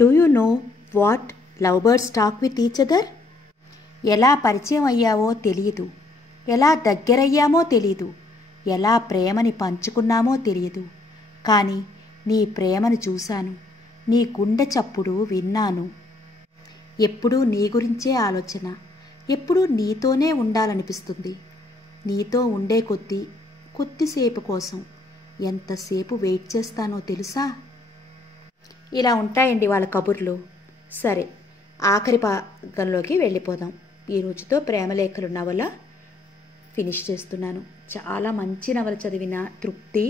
Do you know what love birds talk with each other? ఎలా పరిచయం అయ్యావో తెలియదు, ఎలా దగ్గరయ్యామో తెలియదు, ఎలా ప్రేమని పంచుకున్నామో తెలియదు. కానీ నీ ప్రేమను చూశాను, నీ గుండె చప్పుడు విన్నాను. ఎప్పుడూ నీ గురించే ఆలోచన, ఎప్పుడూ నీతోనే ఉండాలనిపిస్తుంది. నీతో ఉండే కొద్దిసేపు కోసం ఎంతసేపు వెయిట్ చేస్తానో తెలుసా? ఇలా ఉంటాయండి వాళ్ళ కబుర్లు. సరే, ఆఖరి భాగంలోకి వెళ్ళిపోదాం. ఈ రోజుతో ప్రేమలేఖలు నవల ఫినిష్ చేస్తున్నాను. చాలా మంచి నవల చదివిన తృప్తి,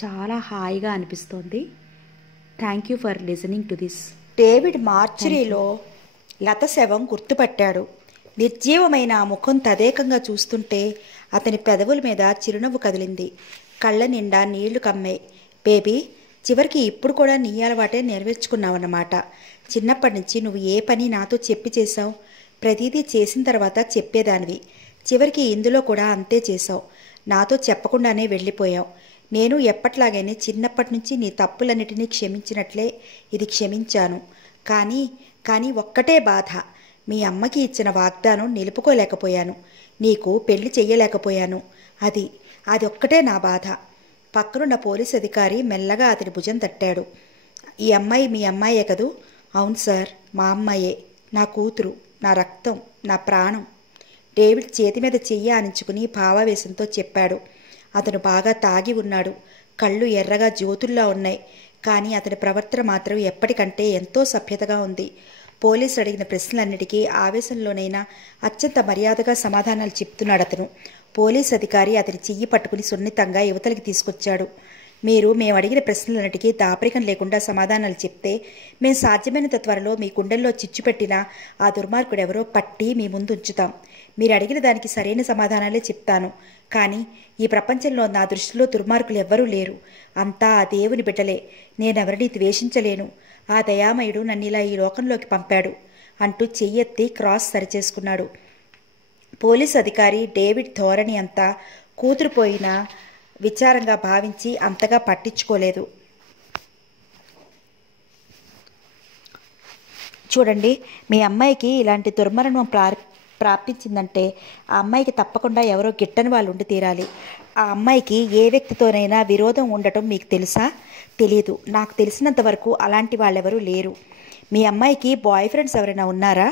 చాలా హాయిగా అనిపిస్తోంది. Thank you for listening to this. David మార్చురీలో లత శవం గుర్తుపట్టాడు. నిర్జీవమైన ఆ ముఖం తదేకంగా చూస్తుంటే అతని పెదవుల మీద చిరునవ్వు కదిలింది. కళ్ళ నిండా నీళ్లు కమ్మాయి. బేబీ, చివరికి ఇప్పుడు కూడా నీ అలవాటే నెరవేర్చుకున్నావన్నమాట. చిన్నప్పటి నుంచి నువ్వు ఏ పని నాతో చెప్పి చేశావు? ప్రతిదీ చేసిన తర్వాత చెప్పేదానివి. చివరికి ఇందులో కూడా అంతే చేశావు. నాతో చెప్పకుండానే వెళ్ళిపోయావు. నేను ఎప్పట్లాగైనా చిన్నప్పటి నుంచి నీ తప్పులన్నిటినీ క్షమించినట్లే ఇది క్షమించాను. కానీ ఒక్కటే బాధ, మీ అమ్మకి ఇచ్చిన వాగ్దానం నిలుపుకోలేకపోయాను. నీకు పెళ్లి చెయ్యలేకపోయాను. అది ఒక్కటే నా బాధ. పక్కనున్న పోలీస్ అధికారి మెల్లగా అతని భుజం తట్టాడు. ఈ అమ్మాయి మీ అమ్మాయే కదూ? అవును సార్, మా అమ్మాయే. నా కూతురు, నా రక్తం, నా ప్రాణం. డేవిడ్ చేతి మీద చెయ్యి ఆనించుకుని భావావేశంతో చెప్పాడు. అతను బాగా తాగి ఉన్నాడు. కళ్ళు ఎర్రగా జ్యోతుల్లా ఉన్నాయి. కానీ అతని ప్రవర్తన మాత్రం ఎప్పటికంటే ఎంతో సభ్యతగా ఉంది. పోలీసు అడిగిన ప్రశ్నలన్నిటికీ ఆవేశంలోనైనా అత్యంత మర్యాదగా సమాధానాలు చెప్తున్నాడు అతను. పోలీస్ అధికారి అతని చెయ్యి పట్టుకుని సున్నితంగా యువతలకి తీసుకొచ్చాడు. మేము అడిగిన ప్రశ్నలన్నిటికీ దాపరికం లేకుండా సమాధానాలు చెప్తే మేము సాధ్యమైనంత త్వరలో మీ గుండెల్లో చిచ్చు పెట్టిన ఆ దుర్మార్గుడెవరో పట్టి మీ ముందు ఉంచుతాం. మీరు అడిగిన దానికి సరైన సమాధానాలే చెప్తాను. కానీ ఈ ప్రపంచంలో నా దృష్టిలో దుర్మార్గులు ఎవ్వరూ లేరు. అంతా ఆ దేవుని బిడ్డలే. నేనెవరిని ద్వేషించలేను. ఆ దయామయుడు నన్ను ఇలా ఈ లోకంలోకి పంపాడు అంటూ చెయ్యెత్తి క్రాస్ సరిచేసుకున్నాడు. పోలీసు అధికారి డేవిడ్ ధోరణి అంతా కూతురుపోయిన విచారంగా భావించి అంతగా పట్టించుకోలేదు. చూడండి, మీ అమ్మాయికి ఇలాంటి దుర్మరణం ప్రాప్తించిందంటే ఆ అమ్మాయికి తప్పకుండా ఎవరో గిట్టని వాళ్ళు ఉండి తీరాలి. ఆ అమ్మాయికి ఏ వ్యక్తితోనైనా విరోధం ఉండటం మీకు తెలుసా? తెలీదు. నాకు తెలిసినంత వరకు అలాంటి వాళ్ళెవరూ లేరు. మీ అమ్మాయికి బాయ్ ఫ్రెండ్స్ ఎవరైనా ఉన్నారా?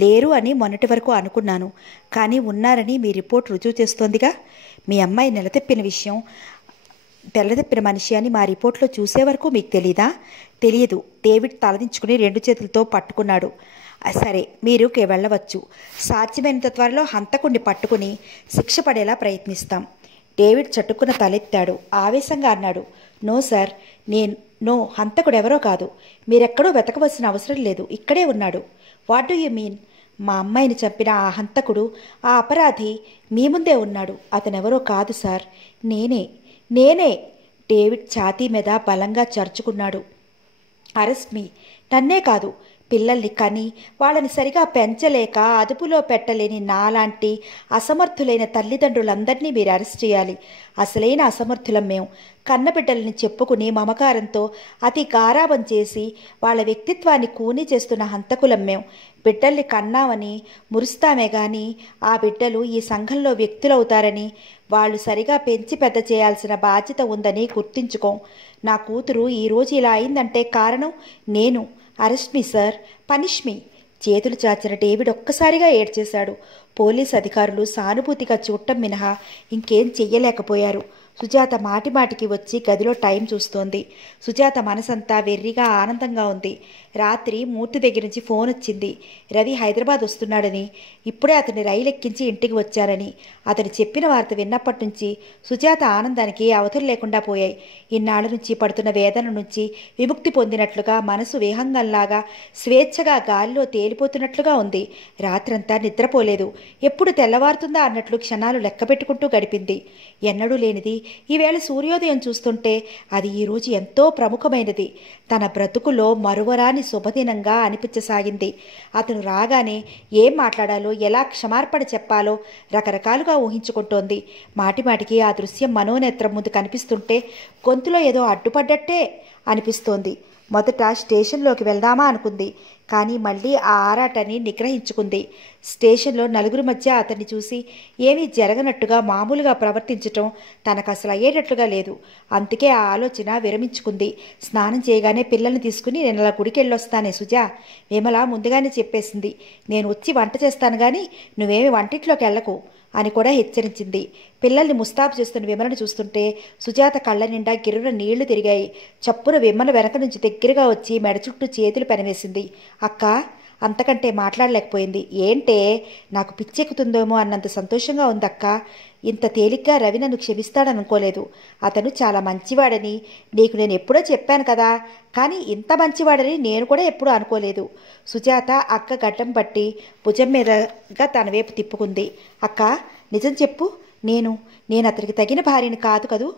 లేరు అని మొన్నటి వరకు అనుకున్నాను. కానీ ఉన్నారని మీ రిపోర్ట్ రుజువు చేస్తోందిగా. మీ అమ్మాయి తెల్లదెప్పిన మనిషి అని మా రిపోర్ట్లో చూసే వరకు మీకు తెలీదా? తెలియదు. డేవిడ్ తలదించుకుని 2 చేతులతో పట్టుకున్నాడు. సరే, మీరు వెళ్ళవచ్చు. సాధ్యమైనంత త్వరలో హంతకుణ్ణి పట్టుకుని శిక్ష పడేలా ప్రయత్నిస్తాం. డేవిడ్ చట్టుకున్న తలెత్తాడు. ఆవేశంగా అన్నాడు, నో సార్, నో, హంతకుడెవరో కాదు. మీరెక్కడో వెతకవలసిన అవసరం లేదు. ఇక్కడే ఉన్నాడు. What do you mean? మా అమ్మాయిని చంపిన ఆ హంతకుడు, ఆ అపరాధి మీ ముందే ఉన్నాడు. అతనెవరో కాదు సార్, నేనే. డేవిడ్ ఛాతీ మీద బలంగా చరుచుకున్నాడు. అరెస్ట్ మీ. నన్నే కాదు, పిల్లల్ని కని వాళ్ళని సరిగా పెంచలేక అదుపులో పెట్టలేని నాలాంటి అసమర్థులైన తల్లిదండ్రులందరినీ మీరు అరెస్ట్ చేయాలి. అసలైన అసమర్థులం మేము. కన్నబిడ్డలని చెప్పుకుని మమకారంతో అతి గారాబం చేసి వాళ్ళ వ్యక్తిత్వాన్ని కూని చేస్తున్న హంతకులం మేము. బిడ్డల్ని కన్నామని మురుస్తామే గాని ఆ బిడ్డలు ఈ సంఘంలో వ్యక్తులవుతారని, వాళ్ళు సరిగా పెంచి పెద్ద చేయాల్సిన బాధ్యత ఉందని గుర్తించుకోం. నా కూతురు ఈరోజు ఇలా అయిందంటే కారణం నేను. అరెస్ట్ మీ సార్, పనిష్ మీ. చేతులు చాచిన డేవిడ్ ఒక్కసారిగా ఏడ్చేశాడు. పోలీస్ అధికారులు సానుభూతిగా చూడటం మినహా ఇంకేం చెయ్యలేకపోయారు. సుజాత మాటిమాటికి వచ్చి గదిలో టైం చూస్తోంది. సుజాత మనసంతా వెర్రిగా ఆనందంగా ఉంది. రాత్రి మూర్తి దగ్గర నుంచి ఫోన్ వచ్చింది. రవి హైదరాబాద్ వస్తున్నాడని, ఇప్పుడే అతన్ని రైలు ఎక్కించి ఇంటికి వచ్చానని. అతను చెప్పిన వార్త విన్నప్పటి నుంచి సుజాత ఆనందానికి అవధులు లేకుండా పోయాయి. ఇన్నాళ్ళ నుంచి పడుతున్న వేదన నుంచి విముక్తి పొందినట్లుగా, మనసు విహంగంలాగా స్వేచ్ఛగా గాలిలో తేలిపోతున్నట్లుగా ఉంది. రాత్రంతా నిద్రపోలేదు. ఎప్పుడు తెల్లవారుతుందా అన్నట్లు క్షణాలు లెక్కపెట్టుకుంటూ గడిపింది. ఎన్నడూ లేనిది ఈవేళ సూర్యోదయం చూస్తుంటే అది ఈరోజు ఎంతో ప్రముఖమైనది. తన బ్రతుకులో మరువరాని శుభదినంగా అనిపించసాగింది. అతను రాగానే ఏం మాట్లాడాలో, ఎలా క్షమార్పణ చెప్పాలో రకరకాలుగా ఊహించుకుంటోంది. మాటిమాటికి ఆ దృశ్యం మనోనేత్రం ముందు కనిపిస్తుంటే గొంతులో ఏదో అడ్డుపడ్డట్టే అనిపిస్తోంది. మొదట స్టేషన్లోకి వెళ్దామా అనుకుంది. కానీ మళ్ళీ ఆ ఆరాటాన్ని నిగ్రహించుకుంది. స్టేషన్లో నలుగురి మధ్య అతన్ని చూసి ఏమీ జరగనట్టుగా మామూలుగా ప్రవర్తించటం తనకు అసలు అయ్యేటట్లుగా లేదు. అందుకే ఆ ఆలోచన విరమించుకుంది. స్నానం చేయగానే పిల్లల్ని తీసుకుని నేను అలా గుడికి వెళ్ళొస్తానే సుజా. విమల ముందుగానే చెప్పేసింది. నేను వచ్చి వంట చేస్తాను కానీ నువ్వేమి వంటింట్లోకి వెళ్ళకు అని కూడా హెచ్చరించింది. పిల్లల్ని ముస్తాబు చేస్తున్న విమలను చూస్తుంటే సుజాత కళ్ళ నిండా గిర్రున నీళ్లు తిరిగాయి. చప్పున విమల వెనక నుంచి దగ్గరగా వచ్చి మెడ చుట్టూ చేతులు పెనవేసింది. అక్క అంతకంటే మాట్లాడలేకపోయింది. ఏంటే నాకు పిచ్చెక్కుతుందేమో అన్నంత సంతోషంగా ఉందక్క. ఇంత తేలిగ్గా రవి నన్ను క్షమిస్తాడనుకోలేదు. అతను చాలా మంచివాడని నీకు నేను ఎప్పుడో చెప్పాను కదా. కానీ ఇంత మంచివాడని నేను కూడా ఎప్పుడూ అనుకోలేదు. సుజాత అక్క గడ్డం పట్టి భుజం మీదగా తన వైపు తిప్పుకుంది. అక్క నిజం చెప్పు, నేను అతనికి తగిన భార్యని కాదు కదూ.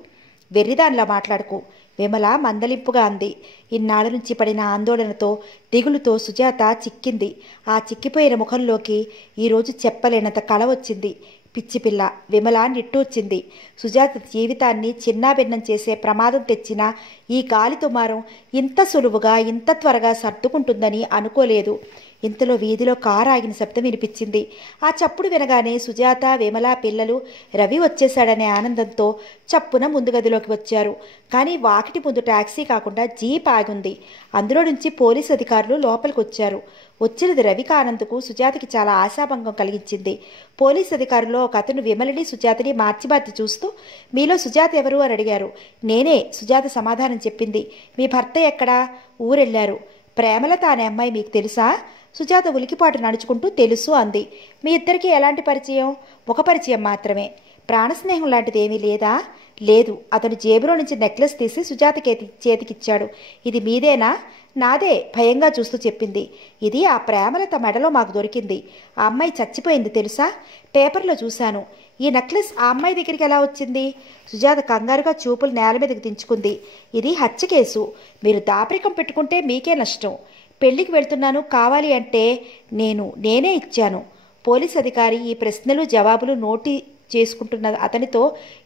వెర్రిదానిలా మాట్లాడుకు విమల మందలింపుగా అంది. ఇన్నాళ్ళ నుంచి పడిన ఆందోళనతో దిగులుతో సుజాత చిక్కింది. ఆ చిక్కిపోయిన ముఖంలోకి ఈరోజు చెప్పలేనంత కళ వచ్చింది. పిచ్చిపిల్ల విమల నిట్టూర్చింది. సుజాత జీవితాన్ని చిన్నాభిన్నం చేసే ప్రమాదం తెచ్చిన ఈ గాలి తుమారం ఇంత సులువుగా ఇంత త్వరగా సర్దుకుంటుందని అనుకోలేదు. ఇంతలో వీధిలో కారు ఆగిన శబ్దం వినిపించింది. ఆ చప్పుడు వినగానే సుజాత విమల పిల్లలు రవి వచ్చేశాడనే ఆనందంతో చప్పున ముందు గదిలోకి వచ్చారు. కానీ వాకిటి ముందు టాక్సీ కాకుండా జీప్ ఆగుంది. అందులో నుంచి పోలీసు అధికారులు లోపలికి వచ్చారు. వచ్చినది రవికి ఆనంద్కు సుజాతకి చాలా ఆశాభంగం కలిగించింది. పోలీసు అధికారుల్లో ఒక అతను విమలని సుజాతని మార్చి మార్చి చూస్తూ మీలో సుజాత ఎవరు అని అడిగారు. నేనే సుజాత సమాధానం చెప్పింది. మీ భర్త ఎక్కడా? ఊరెళ్ళారు. ప్రేమలత అనే అమ్మాయి మీకు తెలుసా? సుజాత ఉలికిపాటు నడుచుకుంటూ తెలుసు అంది. మీ ఇద్దరికీ ఎలాంటి పరిచయం? ఒక పరిచయం మాత్రమే. ప్రాణస్నేహం లాంటిది ఏమీ లేదా? లేదు. అతను జేబులో నుంచి నెక్లెస్ తీసి సుజాత చేతికిచ్చాడు. ఇది మీదేనా? నాదే భయంగా చూస్తూ చెప్పింది. ఇది ఆ ప్రేమలత మెడలో మాకు దొరికింది. ఆ అమ్మాయి చచ్చిపోయింది తెలుసా? పేపర్లో చూశాను. ఈ నెక్లెస్ ఆ అమ్మాయి దగ్గరికి ఎలా వచ్చింది? సుజాత కంగారుగా చూపులు నేల మీదకి దించుకుంది. ఇది హత్య కేసు. మీరు దాపరికం పెట్టుకుంటే మీకే నష్టం. పెళ్లికి వెళ్తున్నాను, కావాలి అంటే నేనే ఇచ్చాను. పోలీస్ అధికారి ఈ ప్రశ్నలు జవాబులు నోటి చేసుకుంటున్న అతనితో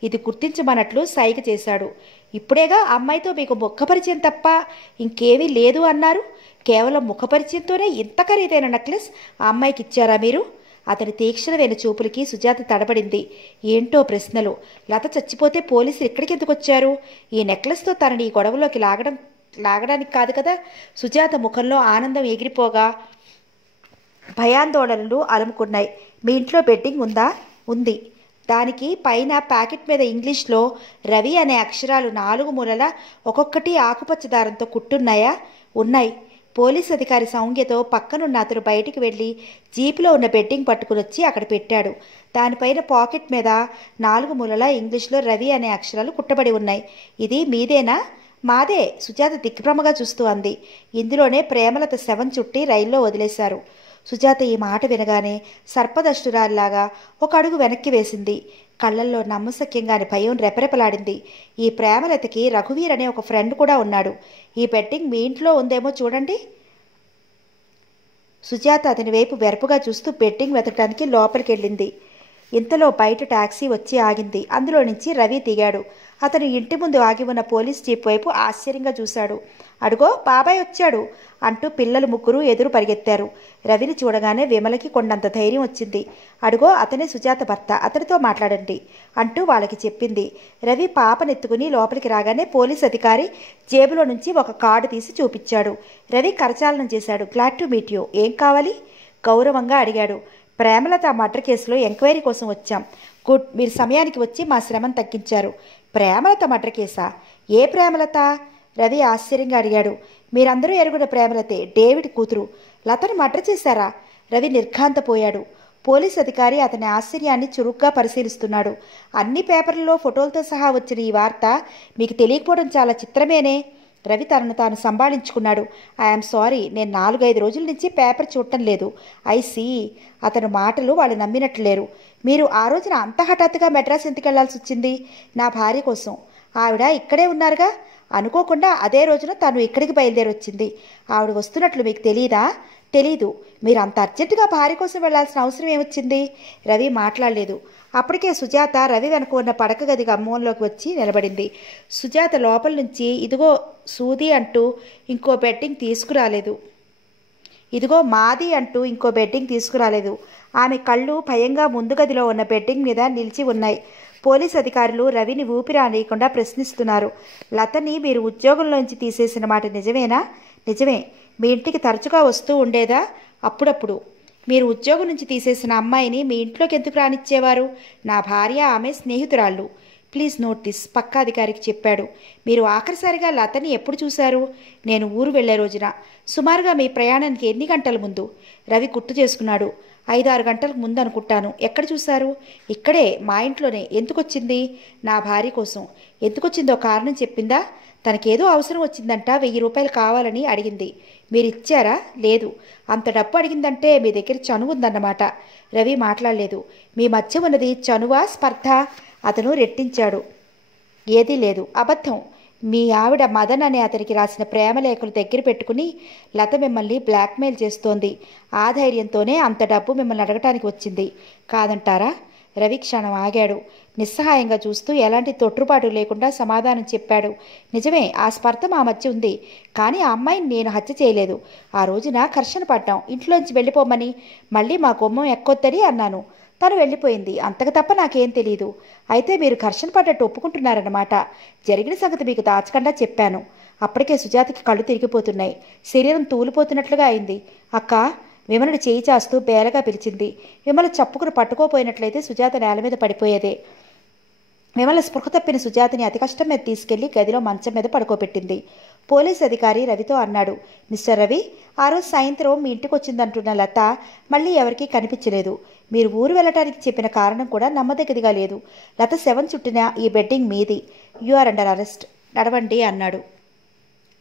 ఇది గుర్తించమన్నట్లు సైగ చేశాడు. ఇప్పుడేగా అమ్మాయితో మీకు ముఖపరిచయం తప్ప ఇంకేమీ లేదు అన్నారు. కేవలం ముఖపరిచయంతోనే ఇంత ఖరీదైన నెక్లెస్ ఆ అమ్మాయికి ఇచ్చారా మీరు? అతని తీక్షణమైన చూపులకి సుజాత తడబడింది. ఏంటో ప్రశ్నలు. లత చచ్చిపోతే పోలీసులు ఇక్కడికి ఎందుకు వచ్చారు? ఈ నెక్లెస్తో తనని ఈ గొడవలోకి లాగడానికి కాదు కదా. సుజాత ముఖంలో ఆనందం ఎగిరిపోగా భయాందోళనలు అలుముకున్నాయి. మీ ఇంట్లో బెడ్డింగ్ ఉందా? ఉంది. దానికి పైన ప్యాకెట్ మీద ఇంగ్లీష్లో రవి అనే అక్షరాలు 4 మూలల ఒక్కొక్కటి ఆకుపచ్చ దారంతో కుట్టున్నాయా? ఉన్నాయి. పోలీస్ అధికారి సౌంజ్ఞతో పక్కనున్న అతను బయటికి వెళ్ళి జీపులో ఉన్న బెడ్డింగ్ పట్టుకుని వచ్చి అక్కడ పెట్టాడు. దానిపైన పాకెట్ మీద 4 మూలల ఇంగ్లీష్లో రవి అనే అక్షరాలు కుట్టబడి ఉన్నాయి. ఇది మీదేనా? మాదే. సుజాత దిగ్భ్రమగా చూస్తూ అంది. ఇందులోనే ప్రేమలత శవం చుట్టి రైల్లో వదిలేశారు. సుజాత ఈ మాట వినగానే సర్పదష్టురాల్లాగా ఒక అడుగు వెనక్కి వేసింది. కళ్ళల్లో నమ్మశక్యంగాని భయం రెపరెపలాడింది. ఈ ప్రేమలతకి రఘువీర్ అనే ఒక ఫ్రెండ్ కూడా ఉన్నాడు. ఈ బెట్టింగ్ మీ ఇంట్లో ఉందేమో చూడండి. సుజాత అతని వైపు వెరపుగా చూస్తూ బెట్టింగ్ వెతకడానికి లోపలికి వెళ్ళింది. ఇంతలో బయట టాక్సీ వచ్చి ఆగింది. అందులో నుంచి రవి దిగాడు. అతను ఇంటి ముందు ఆగి ఉన్న పోలీస్ జీప్ వైపు ఆశ్చర్యంగా చూశాడు. అడుగో బాబాయ్ వచ్చాడు అంటూ పిల్లలు ముగ్గురు ఎదురు పరిగెత్తారు. రవిని చూడగానే విమలకి కొండంత ధైర్యం వచ్చింది. అడుగో అతనే సుజాత భర్త, అతనితో మాట్లాడండి అంటూ వాళ్ళకి చెప్పింది. రవి పాపనెత్తుకుని లోపలికి రాగానే పోలీస్ అధికారి జేబులో నుంచి ఒక కార్డు తీసి చూపించాడు. రవి కరచాలనం చేశాడు. Glad to meet you. ఏం కావాలి? గౌరవంగా అడిగాడు. ప్రేమలత మర్డర్ కేసులో ఎంక్వైరీ కోసం వచ్చాం. గుడ్, మీరు సమయానికి వచ్చి మా శ్రమను తగ్గించారు. ప్రేమలత మర్డర్ కేసా? ఏ ప్రేమలత? రవి ఆశ్చర్యంగా అడిగాడు. మీరందరూ ఎరుగున ప్రేమలతే, డేవిడ్ కూతురు. లతను మర్డర్ చేశారా? రవి నిర్ఘాంతపోయాడు. పోలీస్ అధికారి అతని ఆశ్చర్యాన్ని చురుగ్గా పరిశీలిస్తున్నాడు. అన్ని పేపర్లలో ఫోటోలతో సహా వచ్చిన ఈ వార్త మీకు తెలియకపోవడం చాలా చిత్రమేనే. రవి తనను తాను సంభాళించుకున్నాడు. ఐఎమ్ సారీ, నేను 4-5 రోజుల నుంచి పేపర్ చూడటం లేదు. I see. అతను మాటలు వాళ్ళు నమ్మినట్లు లేరు. మీరు ఆ రోజున అంత హఠాత్తుగా మెడ్రాస్ ఎందుకు వెళ్లాల్సి వచ్చింది? నా భార్య కోసం. ఆవిడ ఇక్కడే ఉన్నారుగా. అనుకోకుండా అదే రోజున తను ఇక్కడికి బయలుదేరి వచ్చింది. ఆవిడ వస్తున్నట్లు మీకు తెలీదా? తెలీదు. మీరు అంత అర్జెంటుగా భార్య కోసం వెళ్లాల్సిన అవసరం ఏమొచ్చింది? రవి మాట్లాడలేదు. అప్పటికే సుజాత రవి వెనక ఉన్న పడక గది గుమ్మంలోకి వచ్చి నిలబడింది. సుజాత లోపల నుంచి ఇదిగో సూది అంటూ ఇంకో బెడ్డింగ్ తీసుకురాలేదు, ఇదిగో మాది అంటూ ఇంకో బెడ్డింగ్ తీసుకురాలేదు. ఆమె కళ్ళు భయంగా ముందు గదిలో ఉన్న బెడ్డింగ్ మీద నిలిచి ఉన్నాయి. పోలీస్ అధికారులు రవిని ఊపిరానీయకుండా ప్రశ్నిస్తున్నారు. లతని మీరు ఉద్యోగంలోంచి తీసేసిన మాట నిజమేనా? నిజమే. మీ ఇంటికి తరచుగా వస్తూ ఉండేదా? అప్పుడప్పుడు. మీరు ఉద్యోగం నుంచి తీసేసిన అమ్మాయిని మీ ఇంట్లోకి ఎందుకు రానిచ్చేవారు? నా భార్య, ఆమె స్నేహితురాళ్ళు. ప్లీజ్ నోట్ దిస్, పక్కా అధికారికి చెప్పాడు. మీరు ఆఖరిసారిగా లతని ఎప్పుడు చూశారు? నేను ఊరు వెళ్లే రోజున. సుమారుగా మీ ప్రయాణానికి ఎన్ని గంటల ముందు? రవి గుర్తు చేసుకున్నాడు. 5-6 గంటలకు ముందు అనుకుంటాను. ఎక్కడ చూశారు? ఇక్కడే, మా ఇంట్లోనే. ఎందుకొచ్చింది? నా భార్య కోసం. ఎందుకొచ్చిందో కారణం చెప్పిందా? తనకేదో అవసరం వచ్చిందంట, 1000 రూపాయలు కావాలని అడిగింది. మీరిచ్చారా? లేదు. అంత డబ్బు అడిగిందంటే మీ దగ్గర చనువు ఉందన్నమాట. రవి మాట్లాడలేదు. మీ మధ్య ఉన్నది చనువా, స్పర్ధ? అతను రెట్టించాడు. ఏదీ లేదు. అబద్ధం. మీ ఆవిడ మదన్ అనే అతనికి రాసిన ప్రేమలేఖలు దగ్గర పెట్టుకుని లత మిమ్మల్ని బ్లాక్మెయిల్ చేస్తోంది. ఆ ధైర్యంతోనే అంత డబ్బు మిమ్మల్ని అడగటానికి వచ్చింది. కాదంటారా? రవి క్షణం ఆగాడు. నిస్సహాయంగా చూస్తూ ఎలాంటి తొట్టుపాటు లేకుండా సమాధానం చెప్పాడు. నిజమే, ఆ స్పర్ధ మా మధ్య ఉంది. కానీ ఆ అమ్మాయిని నేను హత్య చేయలేదు. ఆ రోజున ఘర్షణ పడ్డాం. ఇంట్లోంచి వెళ్ళిపోమని, మళ్ళీ మా గుమ్మం ఎక్కొద్దని అన్నాను. తను వెళ్ళిపోయింది. అంతకు తప్ప నాకేం తెలియదు. అయితే మీరు ఘర్షణ పడ్డట్టు ఒప్పుకుంటున్నారన్నమాట. జరిగిన సంగతి మీకు దాచకుండా చెప్పాను. అప్పటికే సుజాతకి కళ్ళు తిరిగిపోతున్నాయి. శరీరం తూలిపోతున్నట్లుగా అయింది. అక్క, విమలని చేయి చాస్తూ బేలగా పిలిచింది. విమల చప్పుకును పట్టుకోపోయినట్లయితే సుజాత నేల మీద పడిపోయేదే. విమల స్పృహ తప్పిన సుజాతని అతి కష్టం మీద తీసుకెళ్లి గదిలో మంచం మీద పడుకోబెట్టింది. పోలీస్ అధికారి రవితో అన్నాడు. మిస్టర్ రవి, ఆ రోజు సాయంత్రం మీ ఇంటికి వచ్చిందంటున్న లత మళ్ళీ ఎవరికీ కనిపించలేదు. మీరు ఊరు వెళ్ళటానికి చెప్పిన కారణం కూడా నమ్మదగ్గదిగా లేదు. లత శవం చుట్టిన ఈ బెడ్డింగ్ మీది. You are under arrest. నడవండి అన్నాడు.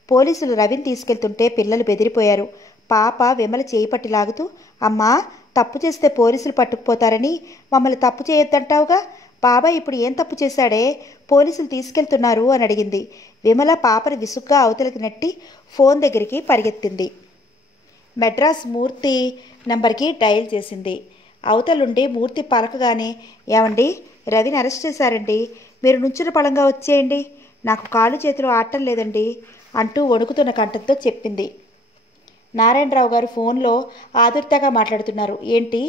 పోలీసులు రవిని తీసుకెళ్తుంటే పిల్లలు బెదిరిపోయారు. పాప విమల చేయి పట్టి లాగుతూ, అమ్మా, తప్పు చేస్తే పోలీసులు పట్టుకుపోతారని మమ్మల్ని తప్పు చేయొద్దంటావుగా. బాబాయ్ ఇప్పుడు ఏం తప్పు చేశాడే? పోలీసులు తీసుకెళ్తున్నారు అని అడిగింది. విమల పాపని విసుగ్గా అవతలికి నెట్టి ఫోన్ దగ్గరికి పరిగెత్తింది. మెడ్రాస్ మూర్తి నంబర్కి డయల్ చేసింది. అవతలుండి మూర్తి పలకగానే, ఏమండి, రవిని అరెస్ట్ చేశారండి. మీరు నుంచున్న పళంగా వచ్చేయండి. నాకు కాళ్ళు చేతులు ఆడటం లేదండి అంటూ వణుకుతున్న కంఠంతో చెప్పింది. నారాయణరావు గారు ఫోన్లో ఆదుర్తగా మాట్లాడుతున్నారు. ఏంటి,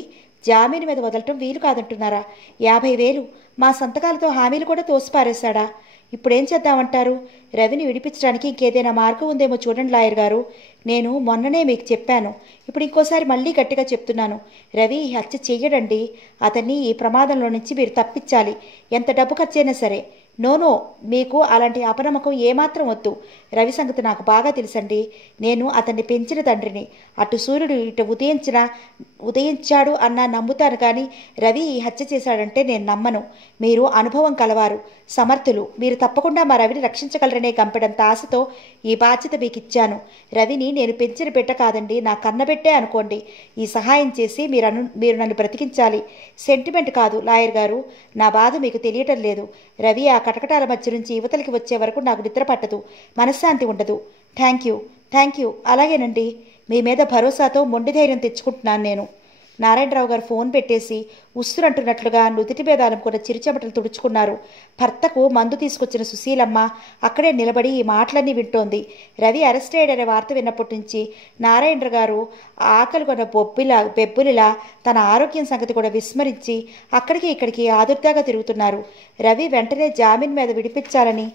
జామీను మీద వదలటం వీలు కాదంటున్నారా? 50,000 మా సంతకాలతో హామీలు కూడా తోసిపారేశాడా? ఇప్పుడేం చేద్దామంటారు? రవిని విడిపించడానికి ఇంకేదైనా మార్గం ఉందేమో చూడండి లాయర్ గారు. నేను మొన్ననే మీకు చెప్పాను. ఇప్పుడు ఇంకోసారి మళ్ళీ గట్టిగా చెప్తున్నాను. రవి హత్య చెయ్యడండి. అతన్ని ఈ ప్రమాదంలో నుంచి మీరు తప్పించాలి. ఎంత డబ్బు ఖర్చైనా సరే. నో, మీకు అలాంటి అపనమ్మకం ఏమాత్రం వద్దు. రవి సంగతి నాకు బాగా తెలుసండి. నేను అతన్ని పెంచిన తండ్రిని. అటు సూర్యుడు ఇటు ఉదయించాడు అన్నా నమ్ముతాను, కానీ రవి ఈ హత్య చేశాడంటే నేను నమ్మను. మీరు అనుభవం కలవారు, సమర్థులు. మీరు తప్పకుండా మా రవిని రక్షించగలరనే గంపెడంత ఆశతో ఈ బాధ్యత మీకు ఇచ్చాను. రవిని నేను పెంచిన బిడ్డ కాదండి, నా కన్నబెట్టే అనుకోండి. ఈ సహాయం చేసి మీరు నన్ను బ్రతికించాలి. సెంటిమెంట్ కాదు లాయర్ గారు. నా బాధ మీకు తెలియటం లేదు. రవి ఆ కటకటాల మధ్య నుంచి యువతలకి వచ్చే వరకు నాకు నిద్ర పట్టదు, మనశ్శాంతి ఉండదు. Thank you. అలాగేనండి. మీ మీద భరోసాతో మొండి ధైర్యం తెచ్చుకుంటున్నాను నేను. నారాయణరావు గారు ఫోన్ పెట్టేసి ఉస్సురంటున్నట్లుగా నుదిటి మీద అనుకున్న చిరుచెమటలు తుడుచుకున్నారు. భర్తకు మందు తీసుకొచ్చిన సుశీలమ్మ అక్కడే నిలబడి ఈ మాటలన్నీ వింటోంది. రవి అరెస్ట్ అయ్యాడనే వార్త విన్నప్పటి నుంచి నారాయణ గారు ఆకలి కొన్న బెబ్బులిలా తన ఆరోగ్యం సంగతి కూడా విస్మరించి అక్కడికి ఇక్కడికి ఆదుర్దాగా తిరుగుతున్నారు. రవి వెంటనే జామీన్ మీద విడిపించాలని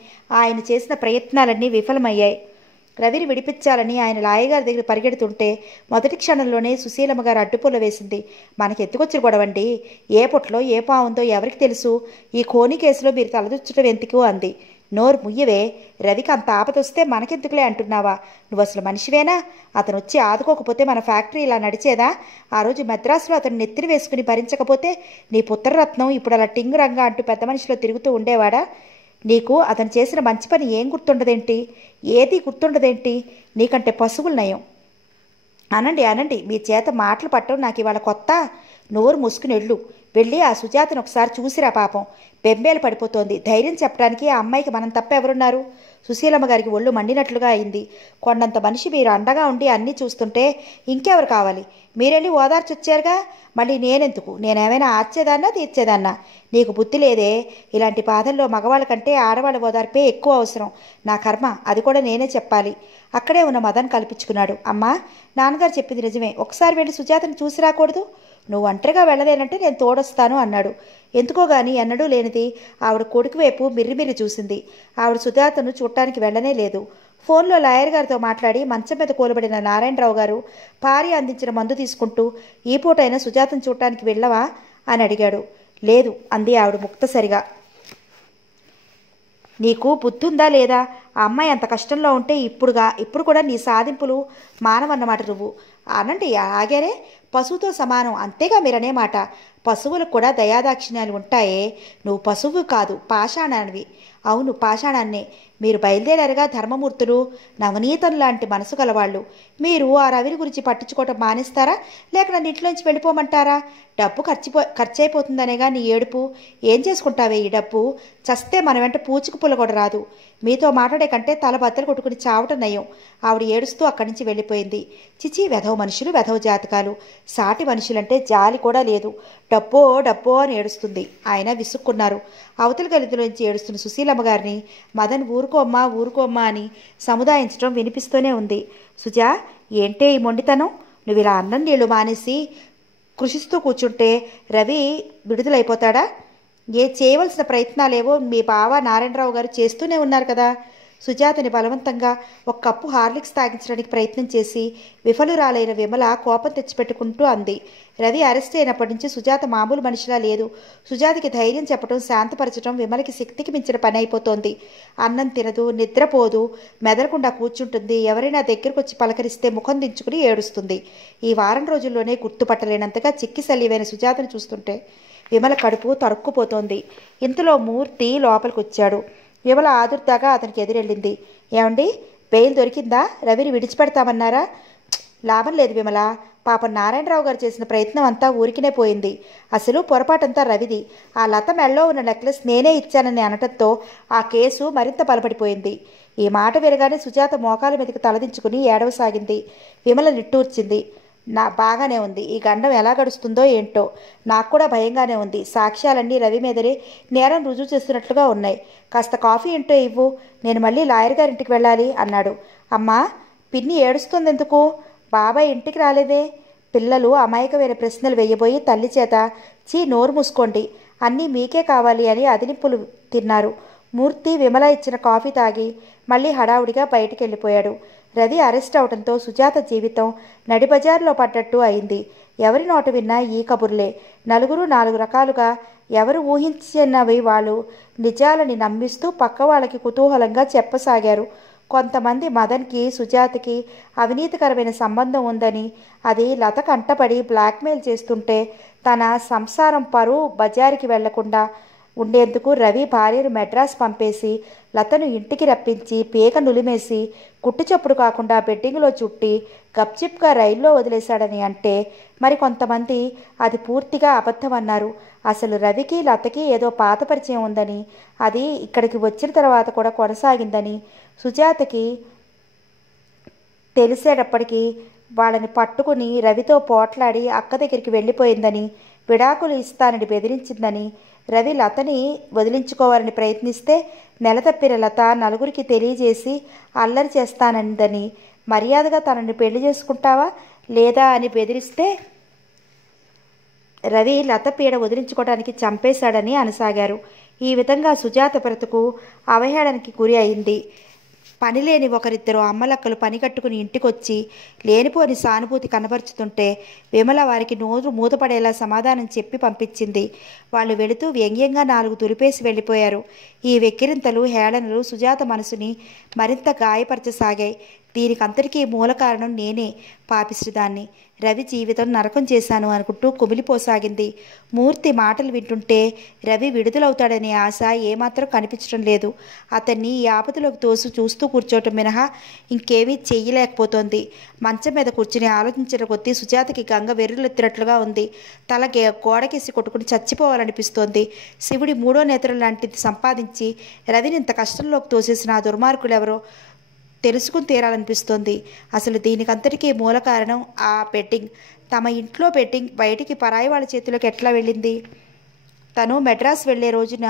ఆయన చేసిన ప్రయత్నాలన్నీ విఫలమయ్యాయి. రవిని విడిపించాలని ఆయన లాయగారి దగ్గర పరిగెడుతుంటే మొదటి క్షణంలోనే సుశీలమ్మ గారు అడ్డుపుల్ల వేసింది. మనకి ఎత్తుకొచ్చిన గొడవండి. ఏ పుట్లో ఏ పావుందో ఎవరికి తెలుసు? ఈ ఖోనీ కేసులో మీరు తలదొచ్చటం ఎందుకు అంది. నోరు ముయ్యవే. రవికి అంత ఆపదొస్తే మనకెందుకులే అంటున్నావా? నువ్వు అసలు మనిషివేనా? అతను వచ్చి ఆదుకోకపోతే మన ఫ్యాక్టరీ ఇలా నడిచేదా? ఆ రోజు మద్రాసులో అతను నెత్తిని వేసుకుని భరించకపోతే నీ పుత్రరత్నం ఇప్పుడు అలా టింగు రంగా అంటూ పెద్ద మనిషిలో తిరుగుతూ ఉండేవాడా? నీకు అతను చేసిన మంచి పని ఏం గుర్తుండదేంటి? ఏది గుర్తుండదేంటి? నీకంటే పశువులు నయం. అనండి, మీ చేత మాటలు పట్టడం నాకు ఇవాళ కొత్త. నోరు మూసుకుని వెళ్ళు. వెళ్ళి ఆ సుజాతను ఒకసారి చూసిరా, పాపం బెంబేలు పడిపోతోంది. ధైర్యం చెప్పడానికి ఆ అమ్మాయికి మనం తప్ప ఎవరున్నారు? సుశీలమ్మ గారికి ఒళ్ళు మండినట్లుగా అయింది. కొండంత మనిషి మీరు అండగా ఉండి అన్నీ చూస్తుంటే ఇంకెవరు కావాలి? మీరెళ్ళి ఓదార్చొచ్చారుగా, మళ్ళీ నేనెందుకు? నేనేమైనా ఆర్చేదాన్నా తీర్చేదాన్నా? నీకు బుద్ధి లేదే? ఇలాంటి బాధల్లో మగవాళ్ళ కంటే ఆడవాళ్ళ ఓదార్పే ఎక్కువ అవసరం. నా కర్మ, అది కూడా నేనే చెప్పాలి. అక్కడే ఉన్న మదన్ కల్పించుకున్నాడు. అమ్మా, నాన్నగారు చెప్పింది నిజమే, ఒకసారి వెళ్ళి సుజాతను చూసి రాకూడదు? నువ్వు ఒంటరిగా వెళ్ళలేనంటే నేను తోడొస్తాను అన్నాడు. ఎందుకో గాని ఎన్నడూ లేనిది ఆవిడ కొడుకు వైపు మిర్రిమిర్రి చూసింది. ఆవిడ సుజాతను చూడటానికి వెళ్ళనే లేదు. ఫోన్లో లాయర్ గారితో మాట్లాడి మంచం మీద కూలబడిన నారాయణరావు గారు భార్య అందించిన మందు తీసుకుంటూ ఈ పూటైనా సుజాతను చూడటానికి వెళ్ళవా అని అడిగాడు. లేదు అంది ఆవిడ ముక్తసరిగా. నీకు బుద్ధుందా లేదా? ఆ అమ్మాయి అంత కష్టంలో ఉంటే ఇప్పుడు కూడా నీ సాధింపులు మానవన్నమాట. నువ్వు అనండి ఆగారే, పశువుతో సమానం, అంతేగా మీరనే మాట. పశువులకు కూడా దయాదాక్షిణ్యాలు ఉంటాయే. నువ్వు పశువు కాదు, పాషాణానివి. అవును, పాషాణాన్నే. మీరు బయలుదేరారుగా ధర్మమూర్తులు, నవనీతం లాంటి మనసు గలవాళ్ళు. మీరు ఆ రవిని గురించి పట్టించుకోవటం మానేస్తారా, లేక నన్ను ఇంట్లోంచి వెళ్ళిపోమంటారా? డబ్బు ఖర్చయిపోతుందనేగా నీ ఏడుపు. ఏం చేసుకుంటావే ఈ డబ్బు? చస్తే మన వెంట పూచుకు పుల్ల కూడా రాదు. మీతో మాట్లాడే కంటే తల బద్దలు కొట్టుకుని చావటం నయం. ఆవిడ ఏడుస్తూ అక్కడి నుంచి వెళ్ళిపోయింది. చిచి, వెధవ మనుషులు, వెధవ జాతకాలు. సాటి మనుషులంటే జాలి కూడా లేదు. డబ్బో డబ్బో అని ఏడుస్తుంది. ఆయన విసుక్కున్నారు. అవతల గదిలోంచి ఏడుస్తున్న సుశీలమ్మ గారిని మదన్ ఊరుకోమ్మా అని సముదాయించడం వినిపిస్తూనే ఉంది. సుజా, ఏంటే ఈ మొండితనం? నువ్వు ఇలా అన్నం నీళ్లు మానేసి కృషిస్తూ కూర్చుంటే రవి విడుదలైపోతాడా? చేయవలసిన ప్రయత్నాలేవో మీ బావ నారాయణరావు గారు చేస్తూనే ఉన్నారు కదా. సుజాతని బలవంతంగా ఒక కప్పు హార్లిక్స్ తాగించడానికి ప్రయత్నం చేసి విఫలురాలైన విమల కోపం తెచ్చిపెట్టుకుంటూ అంది. రవి అరెస్ట్ అయినప్పటి నుంచి సుజాత మామూలు మనిషిలా లేదు. సుజాతకి ధైర్యం చెప్పడం, శాంతపరచడం విమలకి శక్తికి మించిన పని అయిపోతోంది. అన్నం తినదు, నిద్రపోదు, మెదలకుండా కూర్చుంటుంది. ఎవరైనా దగ్గరకు వచ్చి పలకరిస్తే ముఖం దించుకుని ఏడుస్తుంది. ఈ వారం రోజుల్లోనే గుర్తుపట్టలేనంతగా చిక్కి సల్లివైన సుజాతను చూస్తుంటే విమల కడుపు తరుక్కుపోతోంది. ఇంతలో మూర్తి లోపలికి వచ్చాడు. విమల ఆదుర్దాగా అతనికి ఎదురెళ్ళింది. ఏమండి, బెయిల్ దొరికిందా? రవిని విడిచిపెడతామన్నారా? లాభం లేదు విమల. పాపం నారాయణరావు గారు చేసిన ప్రయత్నం అంతా ఊరికినే పోయింది. అసలు పొరపాటంతా రవిది. ఆ లత మెళ్ళో ఉన్న నెక్లెస్ నేనే ఇచ్చానని అనటంతో ఆ కేసు మరింత బలపడిపోయింది. ఈ మాట వినగానే సుజాత మోకాల మీదకి తలదించుకుని ఏడవసాగింది. విమల నిట్టూర్చింది. బాగానే ఉంది. ఈ గండం ఎలా గడుస్తుందో ఏంటో. నాకు కూడా భయంగానే ఉంది. సాక్ష్యాలన్నీ రవి మీదనే నేరం రుజువు చేస్తున్నట్లుగా ఉన్నాయి. కాస్త కాఫీ ఏంటో ఇవ్వు, నేను మళ్ళీ లాయర్ గారింటికి వెళ్ళాలి అన్నాడు. అమ్మా, పిన్ని ఏడుస్తుందెందుకు? బాబాయ్ ఇంటికి రాలేదే? పిల్లలు అమాయకమైన ప్రశ్నలు వేయబోయి తల్లి చేత నోరు మూసుకోండి, అన్నీ మీకే కావాలి అని అదినిప్పులు తిన్నారు. మూర్తి విమల ఇచ్చిన కాఫీ తాగి మళ్ళీ హడావుడిగా బయటికి వెళ్ళిపోయాడు. రవి అరెస్ట్ అవడంతో సుజాత జీవితం నడిబజారులో పడ్డట్టు అయింది. ఎవరి నోట విన్నా ఈ కబుర్లే. నలుగురు నాలుగు రకాలుగా ఎవరు ఊహించినవి వాళ్ళు నిజాలని నమ్మిస్తూ పక్క వాళ్ళకి కుతూహలంగా చెప్పసాగారు. కొంతమంది మదన్కి సుజాతకి అవినీతికరమైన సంబంధం ఉందని, అది లత కంటపడి బ్లాక్మెయిల్ చేస్తుంటే తన సంసారం పరువు బజారుకి వెళ్లకుండా ఉండేందుకు రవి భార్యను మెడ్రాస్ పంపేసి లతను ఇంటికి రప్పించి పీక నులిమేసి కుట్టు చప్పుడు కాకుండా బెడ్డింగ్లో చుట్టి గప్చిప్గా రైల్లో వదిలేశాడని అంటే, మరి కొంతమంది అది పూర్తిగా అబద్ధం అన్నారు. అసలు రవికి లతకి ఏదో పాత పరిచయం ఉందని, అది ఇక్కడికి వచ్చిన తర్వాత కూడా కొనసాగిందని సుజాతకి తెలిసేటప్పటికీ వాళ్ళని పట్టుకుని రవితో పోట్లాడి అక్క దగ్గరికి వెళ్ళిపోయిందని, విడాకులు ఇస్తానని బెదిరించిందని, రవి లతని వదిలించుకోవాలని ప్రయత్నిస్తే నెలతప్పిన లత నలుగురికి తెలియజేసి అల్లరి చేస్తానందని, మర్యాదగా తనని పెళ్లి చేసుకుంటావా లేదా అని బెదిరిస్తే రవి లత పీడ వదిలించుకోవడానికి చంపేశాడని అనసాగారు. ఈ విధంగా సుజాత బ్రతుకు అవహేళనకి గురి అయింది. పనిలేని ఒకరిద్దరు అమ్మలక్కలు పని కట్టుకుని ఇంటికొచ్చి లేనిపోని సానుభూతి కనబరుచుతుంటే విమల వారికి నోరు మూతపడేలా సమాధానం చెప్పి పంపించింది. వాళ్ళు వెళుతూ వ్యంగ్యంగా నాలుగు దులిపేసి వెళ్ళిపోయారు. ఈ వెక్కిరింతలు, హేళనలు సుజాత మనసుని మరింత గాయపరచసాగాయి. దీనికంతటికీ మూల కారణం నేనే, పాపిష్టిదాన్ని. రవి జీవితం నరకం చేశాను అనుకుంటూ కుమిలిపోసాగింది. మూర్తి మాటలు వింటుంటే రవి విడుదలవుతాడనే ఆశ ఏమాత్రం కనిపించడం లేదు. అతన్ని ఈ ఆపదలోకి చూస్తూ కూర్చోవటం మినహా ఇంకేమీ చెయ్యలేకపోతోంది. మంచం మీద కూర్చుని ఆలోచించిన కొద్దీ సుజాతకి గంగ వెర్రులెత్తినట్లుగా ఉంది. తల గోడకేసి కొట్టుకుని చచ్చిపోవాలనిపిస్తోంది. శివుడి మూడో నేత్రం లాంటిది సంపాదించి రవిని ఇంత కష్టంలోకి తోసేసిన ఆ దుర్మార్గులెవరో తెలుసుకుని తీరాలనిపిస్తోంది. అసలు దీనికంతటికీ మూల కారణం ఆ బెట్టింగ్. తమ ఇంట్లో బెట్టింగ్ బయటికి పరాయి వాళ్ళ చేతిలోకి ఎట్లా వెళ్ళింది? తను మెడ్రాస్ వెళ్లే రోజున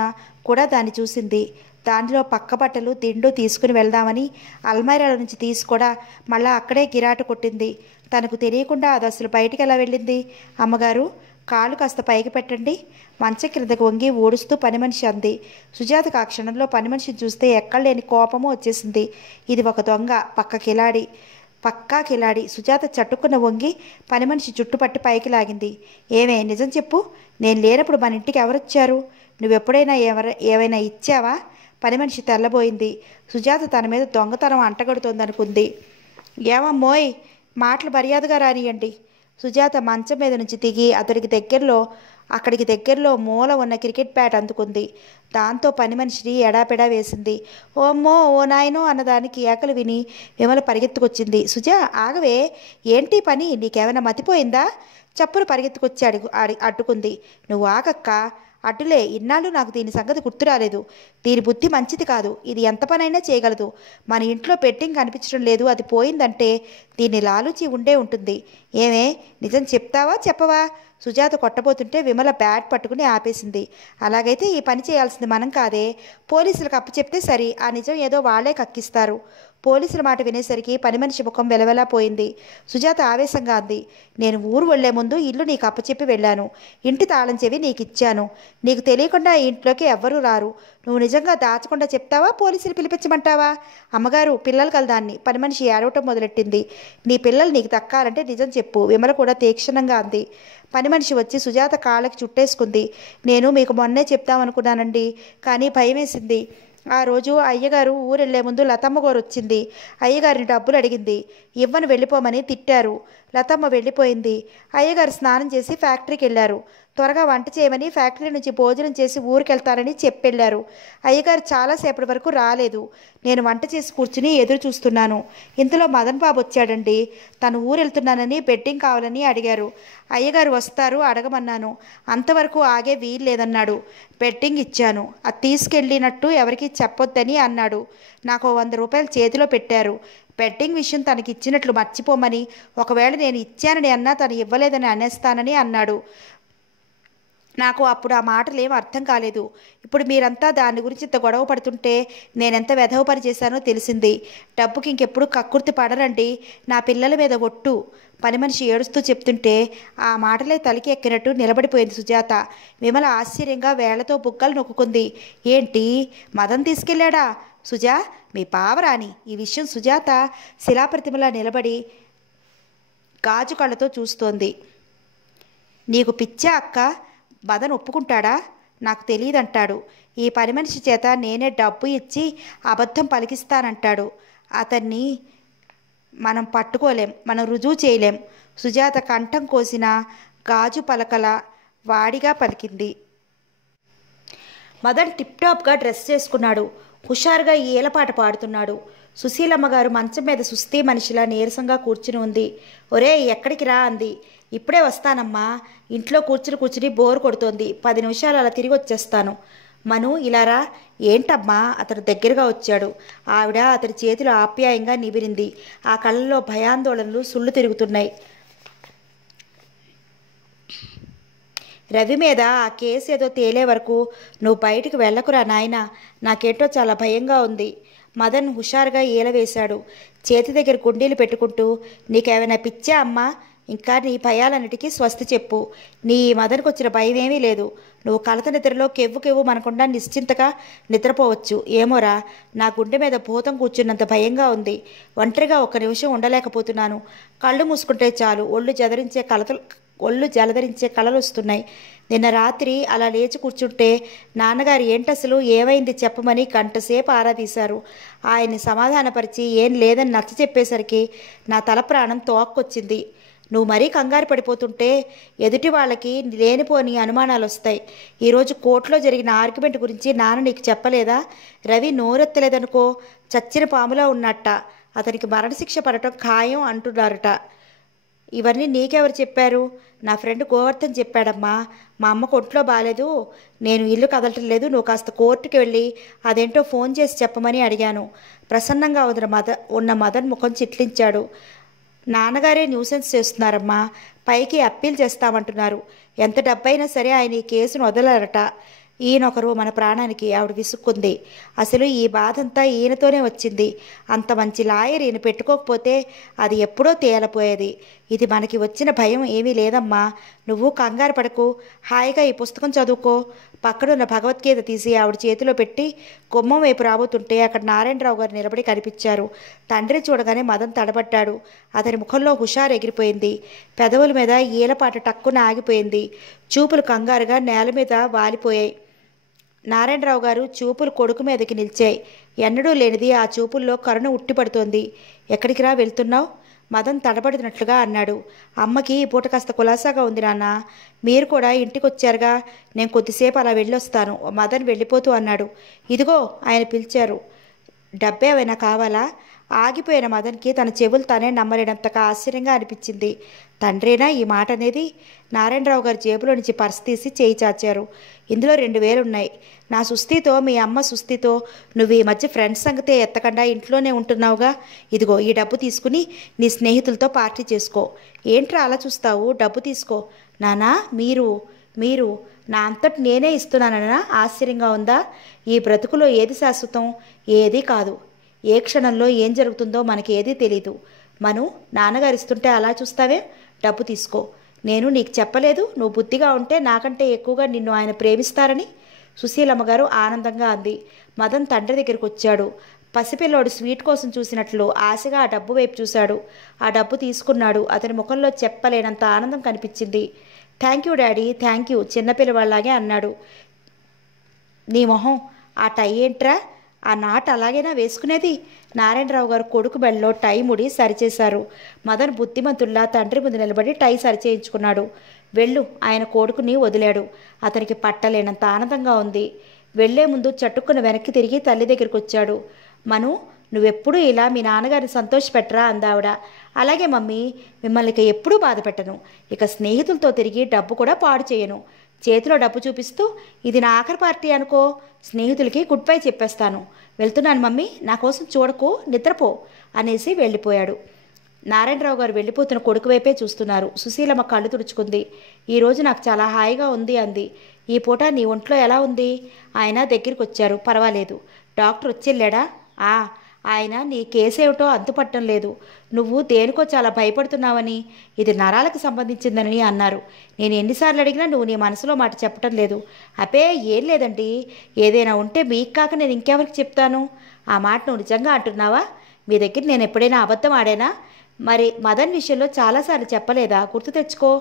కూడా దాన్ని చూసింది. దానిలో పక్క బట్టలు దిండు తీసుకుని వెళ్దామని అల్మైరాల నుంచి తీసి కూడా మళ్ళా అక్కడే గిరాటు కొట్టింది. తనకు తెలియకుండా అది అసలు బయటికి ఎలా వెళ్ళింది? అమ్మగారు, కాలు కాస్త పైకి పెట్టండి. మంచం క్రిందకు వంగి ఊడుస్తూ పని మనిషి అంది. సుజాతకు ఆ క్షణంలో పని మనిషిని చూస్తే ఎక్కడలేని కోపము వచ్చేసింది. ఇది ఒక దొంగ, పక్కా కిలాడి. సుజాత చట్టుకున్న వంగి పని మనిషి చుట్టుపట్టి పైకి లాగింది. ఏమే, నిజం చెప్పు, నేను లేనప్పుడు మన ఇంటికి ఎవరొచ్చారు? నువ్వెప్పుడైనా ఏవైనా ఇచ్చావా? పని మనిషి తెల్లబోయింది. సుజాత తన మీద దొంగతనం అంటగడుతోందనుకుంది. ఏమమ్మోయ్, మాటలు మర్యాదగా రానియండి. సుజాత మంచం మీద నుంచి దిగి అక్కడికి దగ్గరలో మూల ఉన్న క్రికెట్ బ్యాట్ అందుకుంది. దాంతో పని మనిషిని ఎడాపెడా వేసింది. ఓమ్మో, ఓ నాయనో అన్నదానికి కేకలు విని విమల పరిగెత్తుకొచ్చింది. సుజా, ఆగవే, ఏంటి పని? నీకేమైనా మతిపోయిందా? చప్పును పరిగెత్తుకొచ్చి అడ్డుకుంది. నువ్వు ఆగక్క, అడ్డులే. ఇన్నాళ్ళు నాకు దీని సంగతి గుర్తు రాలేదు. దీని బుద్ధి మంచిది కాదు. ఇది ఎంత పనైనా చేయగలదు. మన ఇంట్లో బెట్టింగ్ కనిపించడం లేదు. అది పోయిందంటే దీన్ని లాలూచి ఉండే ఉంటుంది. ఏమే, నిజం చెప్తావా చెప్పవా? సుజాత కొట్టబోతుంటే విమల బ్యాట్ పట్టుకుని ఆపేసింది. అలాగైతే ఈ పని చేయాల్సింది మనం కాదే, పోలీసులకు అప్పచెప్తే సరి. ఆ నిజం ఏదో వాళ్లే కక్కిస్తారు. పోలీసుల మాట వినేసరికి పని మనిషి ముఖం వెలవెలా పోయింది. సుజాత ఆవేశంగా అంది. నేను ఊరు వెళ్లే ముందు ఇల్లు నీకు అప్పచెప్పి వెళ్ళాను. ఇంటి తాళం చెవి నీకు ఇచ్చాను. నీకు తెలియకుండా ఈ ఇంట్లోకి ఎవ్వరూ రారు. నువ్వు నిజంగా దాచకుండా చెప్తావా, పోలీసులు పిలిపించమంటావా? అమ్మగారు, పిల్లలు కలదాన్ని. పని మనిషి ఏడవటం మొదలెట్టింది. నీ పిల్లలు నీకు దక్కాలంటే నిజం చెప్పు. విమల కూడా తీక్షణంగా అంది. పని మనిషి వచ్చి సుజాత కాళ్ళకి చుట్టేసుకుంది. నేను మీకు మొన్నే చెప్తామనుకున్నానండి, కానీ భయమేసింది. ఆ రోజు అయ్యగారు ఊరెళ్లే ముందు లతమ్మ గారు వచ్చింది. అయ్యగారిని డబ్బులు అడిగింది. ఇవ్వను, వెళ్ళిపోమని తిట్టారు. లతమ్మ వెళ్ళిపోయింది. అయ్యగారు స్నానం చేసి ఫ్యాక్టరీకి వెళ్ళారు. త్వరగా వంట చేయమని ఫ్యాక్టరీ నుంచి భోజనం చేసి ఊరికెళ్తారని చెప్పెళ్ళారు. అయ్యగారు చాలాసేపటి వరకు రాలేదు. నేను వంట చేసి కూర్చుని ఎదురు చూస్తున్నాను. ఇంతలో మదన్ బాబు వచ్చాడండి. తను ఊరెళ్తున్నానని బెట్టింగ్ కావాలని అడిగారు. అయ్యగారు వస్తారు, అడగమన్నాను. అంతవరకు ఆగే వీలు లేదన్నాడు. బెట్టింగ్ ఇచ్చాను. అది తీసుకెళ్ళినట్టు ఎవరికి చెప్పొద్దని అన్నాడు. నాకు 100 రూపాయలు చేతిలో పెట్టారు. బెట్టింగ్ విషయం తనకి ఇచ్చినట్లు మర్చిపోమని, ఒకవేళ నేను ఇచ్చానని అన్నా తను ఇవ్వలేదని అనేస్తానని అన్నాడు. నాకు అప్పుడు ఆ మాటలేం అర్థం కాలేదు. ఇప్పుడు మీరంతా దాని గురించి ఇంత గొడవ పడుతుంటే నేనెంత వెధవ పని చేశానో తెలిసింది. డబ్బుకి ఇంకెప్పుడు కక్కుర్తి పడరండి. నా పిల్లల మీద ఒట్టు. పని మనిషి ఏడుస్తూ చెప్తుంటే ఆ మాటలే తలకి ఎక్కినట్టు నిలబడిపోయింది సుజాత. విమల ఆశ్చర్యంగా వేళ్లతో బుగ్గలు నొక్కుంది. ఏంటి, మదన్ తీసుకెళ్ళాడా? సుజా, మీ పావరాని. ఈ విషయం సుజాత శిలాప్రతిమలా నిలబడి గాజు కళ్ళతో చూస్తోంది. నీకు పిచ్చా అక్క? మదన్ ఒప్పుకుంటాడా? నాకు తెలియదంటాడు. ఈ పని మనిషి చేత నేనే డబ్బు ఇచ్చి అబద్ధం పలికిస్తానంటాడు. అతన్ని మనం పట్టుకోలేం, మనం రుజువు చేయలేం. సుజాత కంఠం కోసిన గాజు పలకల వాడిగా పలికింది. మదన్ టిప్టాప్గా డ్రెస్ చేసుకున్నాడు. హుషారుగా ఈలపాట పాడుతున్నాడు. సుశీలమ్మ గారు మంచం మీద సుస్తీ మనిషిలా నీరసంగా కూర్చుని ఉంది. ఒరే, ఎక్కడికి రా అంది. ఇప్పుడే వస్తానమ్మా. ఇంట్లో కూర్చుని బోరు కొడుతోంది. 10 నిమిషాలు అలా తిరిగి వచ్చేస్తాను. మను, ఇలారా. ఏంటమ్మా? అతడు దగ్గరగా వచ్చాడు. ఆవిడ అతడి చేతిలో ఆప్యాయంగా నివిరింది. ఆ కళ్ళలో భయాందోళనలు సుళ్ళు తిరుగుతున్నాయి. రవి మీద ఆ కేసు ఏదో తేలే వరకు నువ్వు బయటికి వెళ్ళకురా నాయనా. నాకేంటో చాలా భయంగా ఉంది. మదన్ హుషారుగా ఈలవేశాడు. చేతి దగ్గర గుండీలు పెట్టుకుంటూ, నీకేమైనా పిచ్చా అమ్మా? ఇంకా నీ భయాలన్నిటికీ స్వస్తి చెప్పు. నీ మదన్కి వచ్చిన భయం ఏమీ లేదు. నువ్వు కలత నిద్రలో కెవ్వు మనకుండా నిశ్చింతగా నిద్రపోవచ్చు. ఏమోరా, నా గుండె మీద భూతం కూర్చున్నంత భయంగా ఉంది. ఒంటరిగా 1 నిమిషం ఉండలేకపోతున్నాను. కళ్ళు మూసుకుంటే చాలు ఒళ్ళు జదరించే ఒళ్ళు జలధరించే కలలు వస్తున్నాయి. నిన్న రాత్రి అలా లేచి కూర్చుంటే నాన్నగారు ఏంటసలు ఏమైంది చెప్పమని గంటసేపు ఆరా తీశారు. ఆయన్ని సమాధానపరిచి ఏం లేదని నచ్చ చెప్పేసరికి నా తల ప్రాణం తోక్కొచ్చింది. నువ్వు మరీ కంగారు పడిపోతుంటే ఎదుటి వాళ్ళకి లేనిపోని అనుమానాలు వస్తాయి. ఈరోజు కోర్టులో జరిగిన ఆర్గ్యుమెంట్ గురించి నాన్న నీకు చెప్పలేదా? రవి నోరెత్తలేదనుకో చచ్చిన పాములా ఉన్నట్ట. అతనికి మరణశిక్ష పడటం ఖాయం అంటున్నారట. ఇవన్నీ నీకెవరు చెప్పారు? నా ఫ్రెండ్ గోవర్ధన్ చెప్పాడమ్మా. మా అమ్మకు ఒంట్లో బాగాలేదు, నేను ఇల్లు కదలటం లేదు, నువ్వు కాస్త కోర్టుకి వెళ్ళి అదేంటో ఫోన్ చేసి చెప్పమని అడిగాను. ప్రసన్నంగా ఉన్న మదన్ ముఖం చిట్లించాడు. నాన్నగారే న్యూసెన్స్ చేస్తున్నారమ్మా, పైకి అప్పీల్ చేస్తామంటున్నారు. ఎంత డబ్బైనా సరే ఆయన ఈ కేసును వదలరట. ఈయనొకరు మన ప్రాణానికి. ఆవిడ విసుక్కుంది. అసలు ఈ బాధంతా ఈయనతోనే వచ్చింది. అంత మంచి లాయర్ ఈయన పెట్టుకోకపోతే అది ఎప్పుడో తేలపోయేది. ఇది మనకి వచ్చిన భయం ఏమీ లేదమ్మా, నువ్వు కంగారు పడకు, హాయిగా ఈ పుస్తకం చదువుకో. పక్కనున్న భగవద్గీత తీసి ఆవిడ చేతిలో పెట్టి గుమ్మం వైపు రాబోతుంటే అక్కడ నారాయణరావు గారు నిలబడి కనిపించారు. తండ్రిని చూడగానే మదన్ తడబడ్డాడు. అతని ముఖంలో హుషారు ఎగిరిపోయింది. పెదవుల మీద ఈలపాట టక్కున ఆగిపోయింది. చూపులు కంగారుగా నేల మీద వాలిపోయాయి. నారాయణరావు గారు చూపులు కొడుకు మీదకి నిలిచాయి. ఎన్నడూ లేనిది ఆ చూపుల్లో కరుణ ఉట్టిపడుతోంది. ఎక్కడికి రా వెళ్తున్నావు? మదన్ తడబడినట్లుగా అన్నాడు. అమ్మకి ఈ పూట కాస్త కులాసాగా ఉంది నాన్న, మీరు కూడా ఇంటికి వచ్చారుగా, నేను కొద్దిసేపు అలా వెళ్ళొస్తాను. మదన్ వెళ్ళిపోతూ అన్నాడు. ఇదిగో ఆయన పిలిచారు. డబ్బేమైనా కావాలా? ఆగిపోయిన మదన్కి తన చెవులు తానే నమ్మలేనంతగా ఆశ్చర్యంగా అనిపించింది. తండ్రేనా ఈ మాట అనేది? నారాయణరావు గారి జేబులో నుంచి పర్స్ తీసి చేయి చాచారు. ఇందులో 2000 ఉన్నాయి. నా సుస్థితో మీ అమ్మ సుస్థితో నువ్వు ఈ మధ్య ఫ్రెండ్స్ సంగతే ఎత్తకుండా ఇంట్లోనే ఉంటున్నావుగా, ఇదిగో ఈ డబ్బు తీసుకుని నీ స్నేహితులతో పార్టీ చేసుకో. ఏంట్రా అలా చూస్తావు? డబ్బు తీసుకో. నానా మీరు నా అంతటి నేనే ఇస్తున్నానన్నా ఆశ్చర్యంగా ఉందా? ఈ బ్రతుకులో ఏది శాశ్వతం? ఏదీ కాదు. ఏ క్షణంలో ఏం జరుగుతుందో మనకి ఏదీ తెలీదు. మను, నాన్నగారు ఇస్తుంటే అలా చూస్తావే? డబ్బు తీసుకో. నేను నీకు చెప్పలేదు నువ్వు బుద్ధిగా ఉంటే నాకంటే ఎక్కువగా నిన్ను ఆయన ప్రేమిస్తారని? సుశీలమ్మ గారు ఆనందంగా అంది. మదన్ తండ్రి దగ్గరికి వచ్చాడు. పసిపిల్లోడు స్వీట్ కోసం చూసినట్లు ఆశగా ఆ డబ్బు వైపు చూశాడు. ఆ డబ్బు తీసుకున్నాడు. అతని ముఖంలో చెప్పలేనంత ఆనందం కనిపించింది. Thank you daddy, thank you చిన్నపిల్లవాళ్ళలాగే అన్నాడు. నీ మొహం, ఆ టై ఏంట్రా? ఆ నాట అలాగేనా వేసుకునేది? నారాయణరావు గారు కొడుకు బెళ్ళలో టై ముడి సరిచేశారు. మదన్ బుద్ధిమంతుల్లా తండ్రి ముందు నిలబడి టై సరిచేయించుకున్నాడు. వెళ్ళు, ఆయన కొడుకుని వదిలాడు. అతనికి పట్టలేనంత ఆనందంగా ఉంది. వెళ్లే ముందు చట్టుకున్న వెనక్కి తిరిగి తల్లి దగ్గరికి వచ్చాడు. మను, నువ్వెప్పుడూ ఇలా మీ నాన్నగారిని సంతోషపెట్టరా అందావిడ. అలాగే మమ్మీ, మిమ్మల్ని ఇక ఎప్పుడూ బాధ పెట్టను. ఇక స్నేహితులతో తిరిగి డబ్బు కూడా పాడు చేయను. చేతిలో డబ్బు చూపిస్తూ ఇది నా ఆఖరి పార్టీ అనుకో, స్నేహితులకి గుడ్ బై చెప్పేస్తాను. వెళ్తున్నాను మమ్మీ, నా కోసం చూడకు, నిద్రపో అనేసి వెళ్ళిపోయాడు. నారాయణరావు గారు వెళ్ళిపోతున్న కొడుకు వైపే చూస్తున్నారు. సుశీలమ్మ కళ్ళు తుడుచుకుంది. ఈరోజు నాకు చాలా హాయిగా ఉంది అంది. ఈ పూట నీ ఒంట్లో ఎలా ఉంది? ఆయన దగ్గరికి వచ్చారు. పర్వాలేదు. డాక్టర్ వచ్చెళ్ళాడా? ఆయన నీ కేసేమిటో అంతుపట్టడం లేదు, నువ్వు దేనికో చాలా భయపడుతున్నావని, ఇది నరాలకు సంబంధించిందని అన్నారు. నేను ఎన్నిసార్లు అడిగినా నువ్వు నీ మనసులో మాట చెప్పటం లేదు. అపే ఏం లేదండి, ఏదైనా ఉంటే మీకు కాక నేను ఇంకెవరికి చెప్తాను? ఆ మాట నువ్వు నిజంగా అంటున్నావా? మీ దగ్గర నేను ఎప్పుడైనా అబద్ధం ఆడానా? మరి మదన్ విషయంలో చాలాసార్లు చెప్పలేదా? గుర్తు తెచ్చుకో.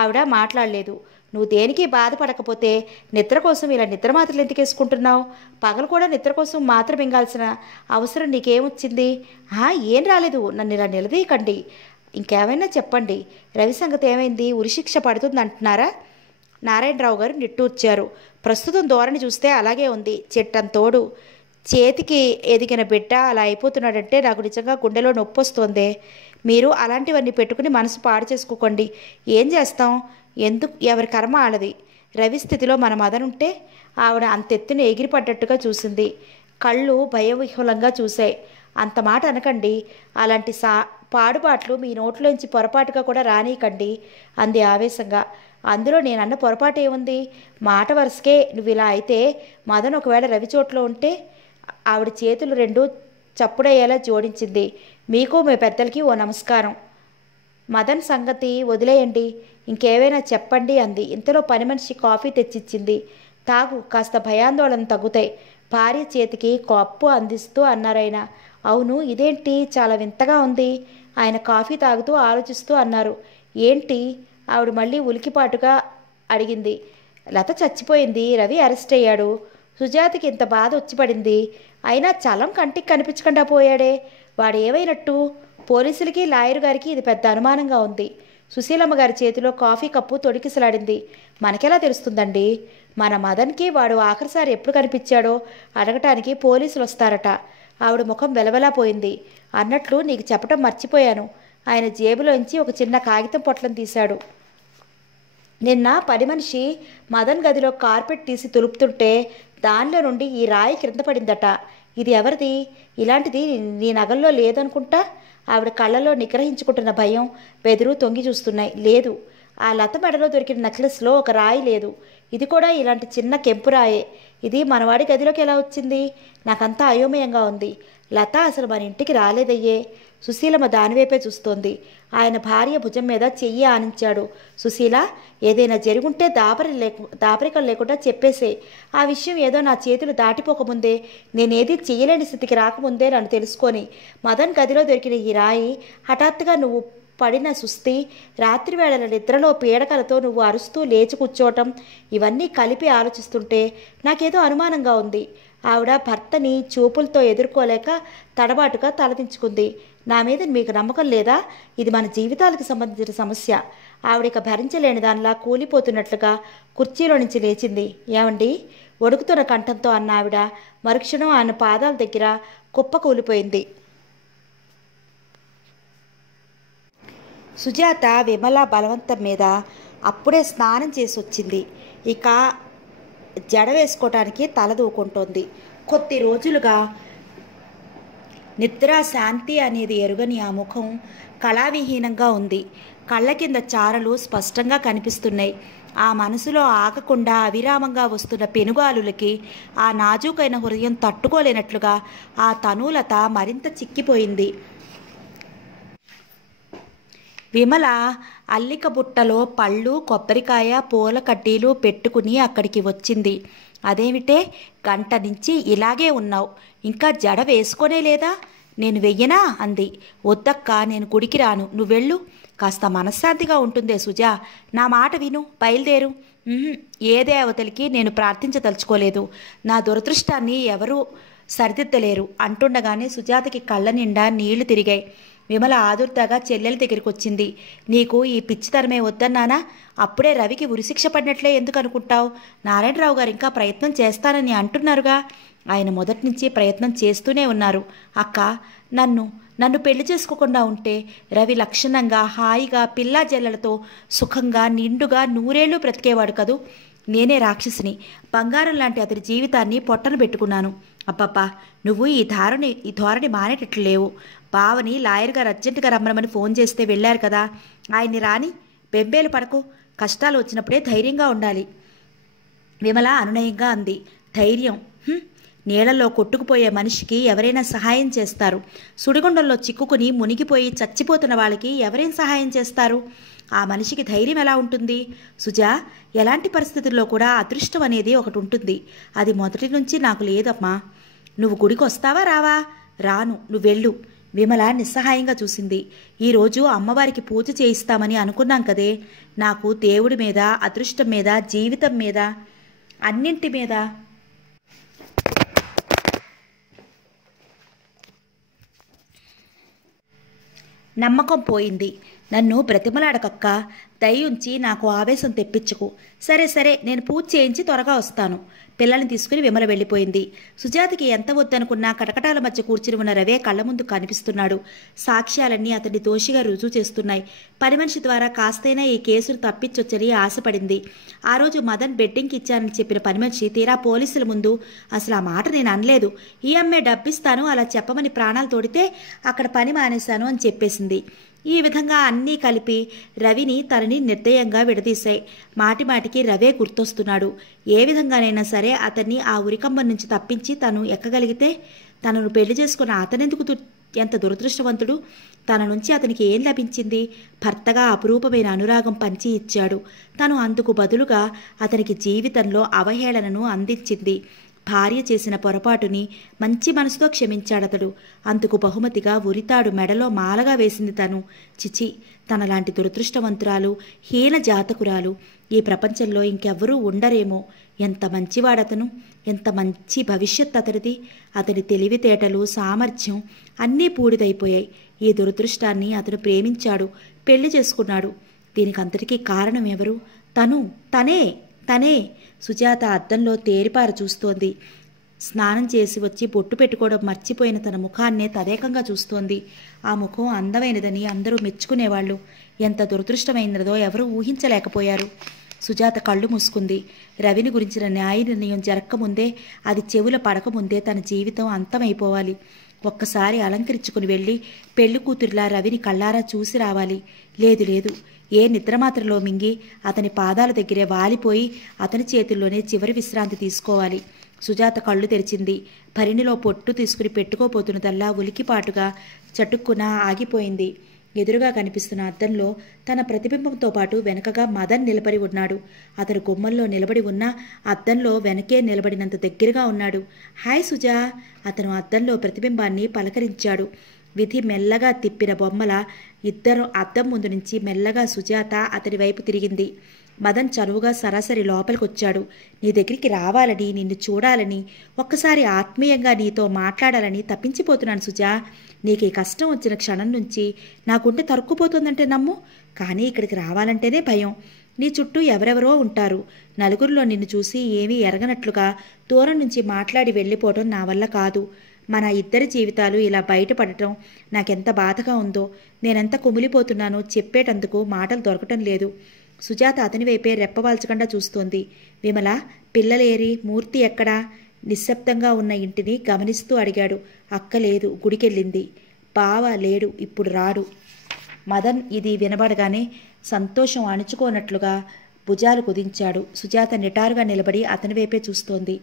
ఆవిడ మాట్లాడలేదు. నువ్వు దేనికి బాధపడకపోతే నిద్ర కోసం ఇలా నిద్ర మాత్రలు ఎందుకు వేసుకుంటున్నావు? పగలు కూడా నిద్ర కోసం మాత్రం మింగాల్సిన అవసరం నీకేమొచ్చింది? ఏం రాలేదు, నన్ను ఇలా నిలదీయకండి. ఇంకేమైనా చెప్పండి. రవి సంగతి ఏమైంది? ఉరిశిక్ష పడుతుంది అంటున్నారా? నారాయణరావు గారు నిట్టూర్చారు. ప్రస్తుతం ధోరణి చూస్తే అలాగే ఉంది. చెట్టంతోడు చేతికి ఎదిగిన బిడ్డ అలా అయిపోతున్నాడంటే నాకు నిజంగా గుండెలో నొప్పి వస్తోందే. మీరు అలాంటివన్నీ పెట్టుకుని మనసు పాడు చేసుకోకండి. ఏం చేస్తాం? ఎందుకు, ఎవరి కర్మ ఆడది. రవి స్థితిలో మన మదనుంటే ఆవిడ అంతెత్తున ఎగిరిపడ్డట్టుగా చూసింది. కళ్ళు భయవిహ్వలంగా చూశాయి. అంత మాట అనకండి. అలాంటి పాడుబాట్లు మీ నోట్లోంచి పొరపాటుగా కూడా రానీయకండి అంది ఆవేశంగా. అందులో నేనన్న పొరపాటు ఏముంది? మాట వరుసకే నువ్వు ఇలా అయితే మదన్ ఒకవేళ రవి చోట్లో ఉంటే. ఆవిడ చేతులు రెండు చప్పుడయ్యేలా జోడించింది. మీకు మీ పెద్దలకి ఓ నమస్కారం. మదన్ సంగతి వదిలేయండి, ఇంకేమైనా చెప్పండి అంది. ఇంతలో పని మనిషి కాఫీ తెచ్చిచ్చింది. తాగు, కాస్త భయాందోళన తగ్గుతాయి. భార్య చేతికి కప్పు అందిస్తూ అన్నారాయన. అవును, ఇదేంటి చాలా వింతగా ఉంది? ఆయన కాఫీ తాగుతూ ఆలోచిస్తూ అన్నారు. ఏంటి? ఆవిడ మళ్ళీ ఉలికిపాటుగా అడిగింది. లత చచ్చిపోయింది, రవి అరెస్ట్ అయ్యాడు. సుజాతకి ఇంత బాధ వచ్చిపడింది. అయినా చలం కంటికి కనిపించకుండా పోయాడే, వాడు ఏమైనట్టు? పోలీసులకి లాయర్ గారికి ఇది పెద్ద అనుమానంగా ఉంది. సుశీలమ్మ గారి చేతిలో కాఫీ కప్పు తొడికిసలాడింది. మనకెలా తెలుస్తుందండి? మన మదన్కి వాడు ఆఖరిసారి ఎప్పుడు కనిపించాడో అడగటానికి పోలీసులు వస్తారట. ఆవిడ ముఖం వెలవెలాపోయింది. అన్నట్లు నీకు చెప్పటం మర్చిపోయాను. ఆయన జేబులోంచి ఒక చిన్న కాగితం పొట్లం తీశాడు. నిన్న పని మనిషి మదన్ గదిలో కార్పెట్ తీసి తులుపుతుంటే దానిలో నుండి ఈ రాయి క్రింద పడిందట. ఇది ఎవరిది? ఇలాంటిది నీ నగల్లో లేదనుకుంటా. ఆవిడ కళ్ళలో నిగ్రహించుకుంటున్న భయం, బెదురు తొంగి చూస్తున్నాయి. లేదు, ఆ లత మెడలో దొరికిన నెక్లెస్లో ఒక రాయి లేదు. ఇది కూడా ఇలాంటి చిన్న కెంపు రాయే. ఇది మనవాడి గదిలోకి ఎలా వచ్చింది? నాకంతా అయోమయంగా ఉంది. లత అసలు మన ఇంటికి రాలేదయ్యే. సుశీలమ్మ దానివైపే చూస్తోంది. ఆయన భార్య భుజం మీద చెయ్యి ఆనించాడు. సుశీల, ఏదైనా జరుగుంటే దాపరికం లేకుండా చెప్పేసే. ఆ విషయం ఏదో నా చేతులు దాటిపోకముందే, నేనేది చెయ్యలేని స్థితికి రాకముందే నన్ను తెలుసుకొని మదన్ గదిలో దొరికిన ఈ రాయి హఠాత్తుగా నువ్వు పడిన సుస్థి, రాత్రివేళల నిద్రలో పీడకలతో నువ్వు అరుస్తూ లేచి కూర్చోవటం, ఇవన్నీ కలిపి ఆలోచిస్తుంటే నాకేదో అనుమానంగా ఉంది. ఆవిడ భర్తని చూపులతో ఎదుర్కోలేక తడబాటుగా తలదించుకుంది. నా మీద మీకు నమ్మకం లేదా? ఇది మన జీవితాలకు సంబంధించిన సమస్య. ఆవిడిక భరించలేని దానిలా కూలిపోతున్నట్లుగా కుర్చీలో నుంచి లేచింది. ఏమండి? వణుకుతున్న కంఠంతో అన్న ఆవిడ మరుక్షణం ఆయన పాదాల దగ్గర కుప్ప కూలిపోయింది. సుజాత విమల బలవంతం మీద అప్పుడే స్నానం చేసి వచ్చింది. ఇక జడ వేసుకోవటానికి తలదూకుంటోంది. కొద్ది రోజులుగా నిద్ర శాంతి అనేది ఎరుగని ఆ ముఖం కళావిహీనంగా ఉంది. కళ్ళ కింద చారలు స్పష్టంగా కనిపిస్తున్నాయి. ఆ మనసులో ఆగకుండా అవిరామంగా వస్తున్న పెనుగాలులకి ఆ నాజూకైన హృదయం తట్టుకోలేనట్లుగా ఆ తనూలత మరింత చిక్కిపోయింది. విమల అల్లిక బుట్టలో పళ్ళు, కొబ్బరికాయ, పూల కడ్డీలు పెట్టుకుని అక్కడికి వచ్చింది. అదేమిటే, గంట నుంచి ఇలాగే ఉన్నావు, ఇంకా జడ వేసుకోనే లేదా? నేను వెయ్యనా అంది. వద్దక్క, నేను గుడికి రాను, నువ్వెళ్ళు. కాస్త మనశ్శాంతిగా ఉంటుందే సుజా, నా మాట విను, బయలుదేరు. ఏ దేవతలకి నేను ప్రార్థించదలుచుకోలేదు. నా దురదృష్టాన్ని ఎవరూ సరిదిద్దలేరు అంటుండగానే సుజాతకి కళ్ళ నిండా నీళ్లు తిరిగాయి. విమల ఆదుర్దాగా చెల్లెల దగ్గరికి వచ్చింది. నీకు ఈ పిచ్చితనమే వద్దన్నానా? అప్పుడే రవికి ఉరిశిక్ష పడినట్లే ఎందుకు అనుకుంటావు? నారాయణరావు గారు ఇంకా ప్రయత్నం చేస్తానని అంటున్నారుగా. ఆయన మొదటి నుంచి ప్రయత్నం చేస్తూనే ఉన్నారు. అక్క, నన్ను పెళ్లి చేసుకోకుండా ఉంటే రవి లక్షణంగా, హాయిగా, పిల్లా జల్లలతో సుఖంగా, నిండుగా నూరేళ్లు బ్రతికేవాడు కదూ. నేనే రాక్షసిని, బంగారం లాంటి అతని జీవితాన్ని పొట్టన పెట్టుకున్నాను. అబ్బబ్బా, నువ్వు ఈ ధోరణి మానేటట్లు లేవు. బావని లాయర్ గారు అర్జెంటుగా రమ్మనమని ఫోన్ చేస్తే వెళ్ళారు కదా, ఆయన్ని రాని. బెంబేలు పడకు, కష్టాలు వచ్చినప్పుడే ధైర్యంగా ఉండాలి. విమల అనునయంగా అంది. ధైర్యం? నీళ్లలో కొట్టుకుపోయే మనిషికి ఎవరైనా సహాయం చేస్తారు. సుడిగుండంలో చిక్కుకుని మునిగిపోయి చచ్చిపోతున్న వాళ్ళకి ఎవరేం సహాయం చేస్తారు? ఆ మనిషికి ధైర్యం ఎలా ఉంటుంది? సుజా, ఎలాంటి పరిస్థితుల్లో కూడా అదృష్టం అనేది ఒకటి ఉంటుంది. అది మొదటి నుంచి నాకు లేదమ్మా. నువ్వు గుడికి వస్తావా రావా? రాను, నువ్వెళ్ళు. విమల నిస్సహాయంగా చూసింది. ఈరోజు అమ్మవారికి పూజ చేయిస్తామని అనుకున్నాం కదే. నాకు దేవుడి మీద, అదృష్టం మీద, జీవితం మీద, అన్నింటి మీద నమ్మకం పోయింది. నన్ను బ్రతిమలాడకక్క, దయ్యుంచి నాకు ఆవేశం తెప్పించుకు. సరే సరే, నేను పూజ చేయించి త్వరగా వస్తాను. పిల్లల్ని తీసుకుని విమల వెళ్ళిపోయింది. సుజాతకి ఎంత వద్దనుకున్నా కటకటాల మధ్య కూర్చుని ఉన్న రవే కళ్ళ ముందు కనిపిస్తున్నాడు. సాక్ష్యాలన్నీ అతన్ని దోషిగా రుజువు చేస్తున్నాయి. పని మనిషి ద్వారా కాస్తైనా ఈ కేసును తప్పించొచ్చని ఆశపడింది. ఆ రోజు మదన్ బెడ్డింగ్కి ఇచ్చానని చెప్పిన పని మనిషి తీరా పోలీసుల ముందు అసలు ఆ మాట నేను అనలేదు, ఈ అమ్మే డబ్బిస్తాను, అలా చెప్పమని ప్రాణాలు తోడితే అక్కడ పని మానేశాను అని చెప్పేసింది. ఈ విధంగా అన్నీ కలిపి రవిని తనని నిర్దయంగా విడదీశాయి. మాటిమాటికి రవే గుర్తొస్తున్నాడు. ఏ విధంగానైనా సరే అతన్ని ఆ ఉరికంబం నుంచి తప్పించి తను ఎక్కగలిగితే, తనను పెళ్లి చేసుకున్న అతనెందుకు ఎంత దురదృష్టవంతుడు? తన నుంచి అతనికి ఏం లభించింది? భర్తగా అపురూపమైన అనురాగం పంచి ఇచ్చాడు. తను అందుకు బదులుగా అతనికి జీవితంలో అవహేళనను అందించింది. భార్య చేసిన పొరపాటుని మంచి మనసుతో క్షమించాడతడు. అందుకు బహుమతిగా ఉరితాడు మెడలో మాలగా వేసింది తను. చిచి, తనలాంటి దురదృష్టవంతురాలు, హీన జాతకురాలు ఈ ప్రపంచంలో ఇంకెవ్వరూ ఉండరేమో. ఎంత మంచివాడతను, ఎంత మంచి భవిష్యత్ అతడిది. అతడి తెలివితేటలు, సామర్థ్యం అన్నీ పూడిదైపోయాయి. ఈ దురదృష్టాన్ని అతను ప్రేమించాడు, పెళ్లి చేసుకున్నాడు. దీనికంతటికీ కారణం ఎవరు? తనే. సుజాత అద్దంలో తేరిపార చూస్తోంది. స్నానం చేసి వచ్చి బొట్టు పెట్టుకోవడం మర్చిపోయిన తన ముఖాన్నే తదేకంగా చూస్తోంది. ఆ ముఖం అందమైనదని అందరూ మెచ్చుకునేవాళ్ళు. ఎంత దురదృష్టమైనదో ఎవరూ ఊహించలేకపోయారు. సుజాత కళ్ళు మూసుకుంది. రవిని గురించిన న్యాయ నిర్ణయం జరగకముందే, అది చెవుల పడకముందే తన జీవితం అంతమైపోవాలి. ఒక్కసారి అలంకరించుకుని వెళ్ళి పెళ్లి కూతురిలా రవిని కళ్ళారా చూసి రావాలి. లేదు, ఏ నిద్రమాత్రలో మింగి అతని పాదాల దగ్గరే వాలిపోయి అతని చేతుల్లోనే చివరి విశ్రాంతి తీసుకోవాలి. సుజాత కళ్ళు తెరిచింది. భరిణిలో పొట్టు తీసుకుని పెట్టుకోపోతున్నదల్లా ఉలికిపాటుగా చటుక్కున ఆగిపోయింది. ఎదురుగా కనిపిస్తున్న అద్దంలో తన ప్రతిబింబంతో పాటు వెనకగా మదన్ నిలబడి ఉన్నాడు. అతను గుమ్మంలో నిలబడి ఉన్న అద్దంలో వెనకే నిలబడినంత దగ్గరగా ఉన్నాడు. హాయ్ సుజా! అతను అద్దంలో ప్రతిబింబాన్ని పలకరించాడు. విధి మెల్లగా తిప్పిన బొమ్మల ఇద్దరు అద్దం ముందు నుంచి మెల్లగా సుజాత అతని వైపు తిరిగింది. మదన్ చనువుగా సరాసరి లోపలికొచ్చాడు. నీ దగ్గరికి రావాలని, నిన్ను చూడాలని, ఒక్కసారి ఆత్మీయంగా నీతో మాట్లాడాలని తప్పించిపోతున్నాను సుజా. నీకు ఈ కష్టం వచ్చిన క్షణం నుంచి నా గుండె తరుక్కుపోతుందంటే నమ్ము. కానీ ఇక్కడికి రావాలంటేనే భయం. నీ చుట్టూ ఎవరెవరో ఉంటారు. నలుగురిలో నిన్ను చూసి ఏమీ ఎరగనట్లుగా దూరం నుంచి మాట్లాడి వెళ్ళిపోవడం నా వల్ల కాదు. మన ఇద్దరి జీవితాలు ఇలా బయటపడటం నాకెంత బాధగా ఉందో, నేనెంత కుమిలిపోతున్నానో చెప్పేటందుకు మాటలు దొరకటం లేదు. సుజాత అతని వైపే రెప్పవాల్చకుండా చూస్తోంది. విమల, పిల్లలేరి, మూర్తి ఎక్కడా? నిశ్శబ్దంగా ఉన్న ఇంటిని గమనిస్తూ అడిగాడు. అక్క లేదు, గుడికెళ్ళింది. బావ లేడు, ఇప్పుడు రాడు. మదన్ ఇది వినబడగానే సంతోషం అణుచుకోనట్లుగా భుజాలు కుదించాడు. సుజాత నిటారుగా నిలబడి అతని వైపే చూస్తోంది.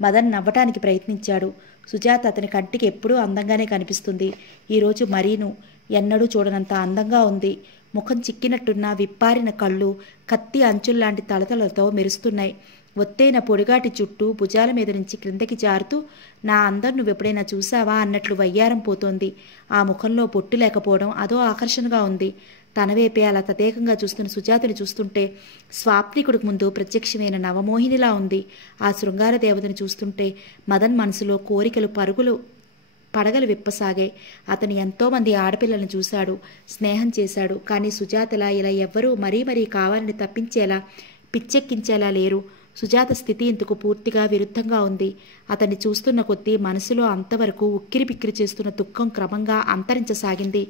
మదన్ నవ్వటానికి ప్రయత్నించాడు. సుజాత అతని కంటికి ఎప్పుడూ అందంగానే కనిపిస్తుంది. ఈరోజు మరీను ఎన్నడూ చూడనంత అందంగా ఉంది. ముఖం చిక్కినట్టున్న విప్పారిన కళ్ళు కత్తి అంచుల్లాంటి తలతలతో మెరుస్తున్నాయి. ఒత్తైన పొడిగాటి చుట్టూ భుజాల మీద నుంచి క్రిందకి జారుతూ నా అందం నువ్వెప్పుడైనా చూసావా అన్నట్లు వయ్యారం పోతోంది. ఆ ముఖంలో పొట్టు లేకపోవడం అదో ఆకర్షణగా ఉంది. తనవైపే అలా తదేకంగా చూస్తున్న సుజాతని చూస్తుంటే స్వాప్నికుడికి ముందు ప్రత్యక్షమైన నవమోహినిలా ఉంది. ఆ శృంగార దేవతని చూస్తుంటే మదన్ మనసులో కోరికలు పడగలు విప్పసాగాయి. అతను ఎంతోమంది ఆడపిల్లలను చూశాడు, స్నేహం చేశాడు. కానీ సుజాతలా ఇలా ఎవ్వరూ మరీ కావాలని తప్పించేలా, పిచ్చెక్కించేలా లేరు. సుజాత స్థితి ఇందుకు పూర్తిగా విరుద్ధంగా ఉంది. అతన్ని చూస్తున్న కొద్దీ మనసులో అంతవరకు ఉక్కిరిబిక్కిరి చేస్తున్న దుఃఖం క్రమంగా అంతరించసాగింది.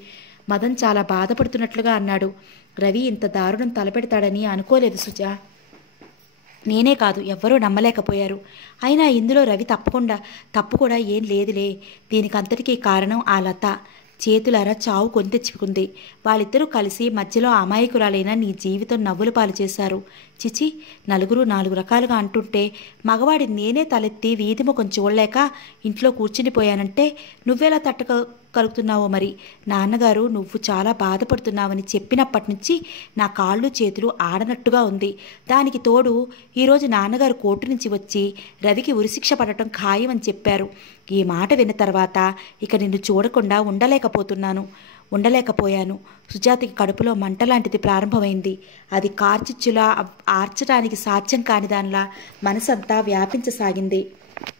మదన్ చాలా బాధపడుతున్నట్లుగా అన్నాడు. రవి ఇంత దారుణం తలపెడతాడని అనుకోలేదు సుజా. నేనే కాదు, ఎవ్వరూ నమ్మలేకపోయారు. అయినా ఇందులో రవి తప్పు కూడా ఏం లేదులే. దీనికంతటికీ కారణం ఆ లత చేతులారా చావు కొని తెచ్చుకుంది. వాళ్ళిద్దరూ కలిసి మధ్యలో అమాయకురాలైన నీ జీవితం నవ్వుల పాలు చేశారు. చిచి, నలుగురు నాలుగు రకాలుగా అంటుంటే మగవాడి నేనే తలెత్తి వీధి ముఖం చూడలేక ఇంట్లో కూర్చునిపోయానంటే నువ్వెలా తట్టగలుగుతున్నావో మరి. నాన్నగారు నువ్వు చాలా బాధపడుతున్నావని చెప్పినప్పటి నుంచి నా కాళ్ళు చేతులు ఆడనట్టుగా ఉంది. దానికి తోడు ఈరోజు నాన్నగారు కోర్టు నుంచి వచ్చి రవికి ఉరిశిక్ష పడటం ఖాయమని చెప్పారు. ఈ మాట విన్న తర్వాత ఇక నిన్ను చూడకుండా ఉండలేకపోయాను. సుజాతకి కడుపులో మంటలాంటిది ప్రారంభమైంది. అది కార్చిచ్చులా ఆర్చడానికి సాధ్యం కాని దానిలా మనసంతా వ్యాపించసాగింది.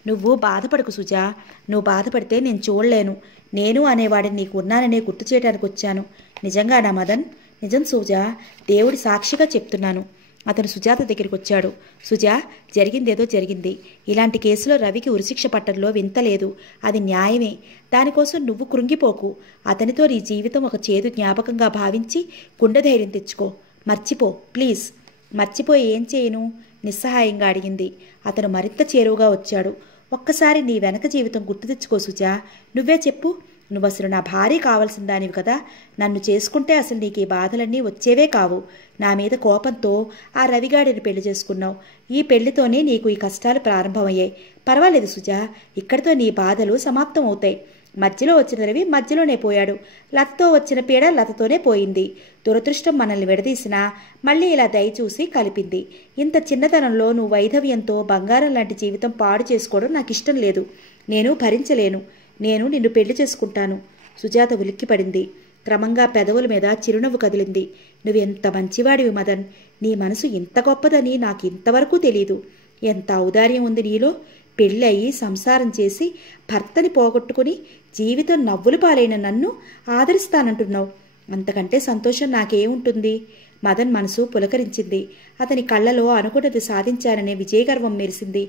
నువ్వు బాధపడకు సుజా. నువ్వు బాధపడితే నేను చూడలేను. నేను అనేవాడిని నీకు ఉన్నాననే గుర్తు చేయడానికి వచ్చాను. నిజంగా నా మదన్? నిజం సుజా, దేవుడి సాక్షిగా చెప్తున్నాను. అతను సుజాత దగ్గరికి వచ్చాడు. సుజా, జరిగిందేదో జరిగింది. ఇలాంటి కేసులో రవికి ఉరిశిక్ష పట్టడంలో వింతలేదు. అది న్యాయమే. దానికోసం నువ్వు కృంగిపోకు. అతనితో నీ జీవితం ఒక చేదు జ్ఞాపకంగా భావించి గుండె ధైర్యం తెచ్చుకో. మర్చిపో ప్లీజ్. మర్చిపోయి ఏం చేయను? నిస్సహాయంగా అడిగింది. అతను మరింత చేరువుగా వచ్చాడు. ఒక్కసారి నీ వెనక జీవితం గుర్తు తెచ్చుకో సుజా. నువ్వే చెప్పు. నువ్వు అసలు నా భార్య కావాల్సిన దానివి కదా. నన్ను చేసుకుంటే అసలు నీకు ఈ బాధలన్నీ వచ్చేవే కావు. నా మీద కోపంతో ఆ రవిగాడిని పెళ్లి చేసుకున్నావు. ఈ పెళ్లితోనే నీకు ఈ కష్టాలు ప్రారంభమయ్యాయి. పర్వాలేదు సుజా, ఇక్కడితో నీ బాధలు సమాప్తం అవుతాయి. మధ్యలో వచ్చిన రవి మధ్యలోనే పోయాడు. లతతో వచ్చిన పీడ లతతోనే పోయింది. దురదృష్టం మనల్ని విడదీసినా మళ్ళీ ఇలా దయచూసి కలిపింది. ఇంత చిన్నతనంలో నువ్వు వైధవ్యంతో బంగారం లాంటి జీవితం పాడు చేసుకోవడం నాకు ఇష్టం లేదు. నేను భరించలేను. నేను నిన్ను పెళ్లి చేసుకుంటాను. సుజాత ఉలిక్కిపడింది. క్రమంగా పెదవుల మీద చిరునవ్వు కదిలింది. నువ్వెంత మంచివాడివి మదన్. నీ మనసు ఇంత గొప్పదని నాకు ఇంతవరకు తెలీదు. ఎంత ఔదార్యం ఉంది నీలో. పెళ్ళయి సంసారం చేసి భర్తని పోగొట్టుకుని జీవితం నవ్వులు పాలైన నన్ను ఆదరిస్తానంటున్నావు. అంతకంటే సంతోషం నాకేముంటుంది? మదన్ మనసు పులకరించింది. అతని కళ్ళలో అనుకున్నది సాధించాననే విజయగర్వం మెరిసింది.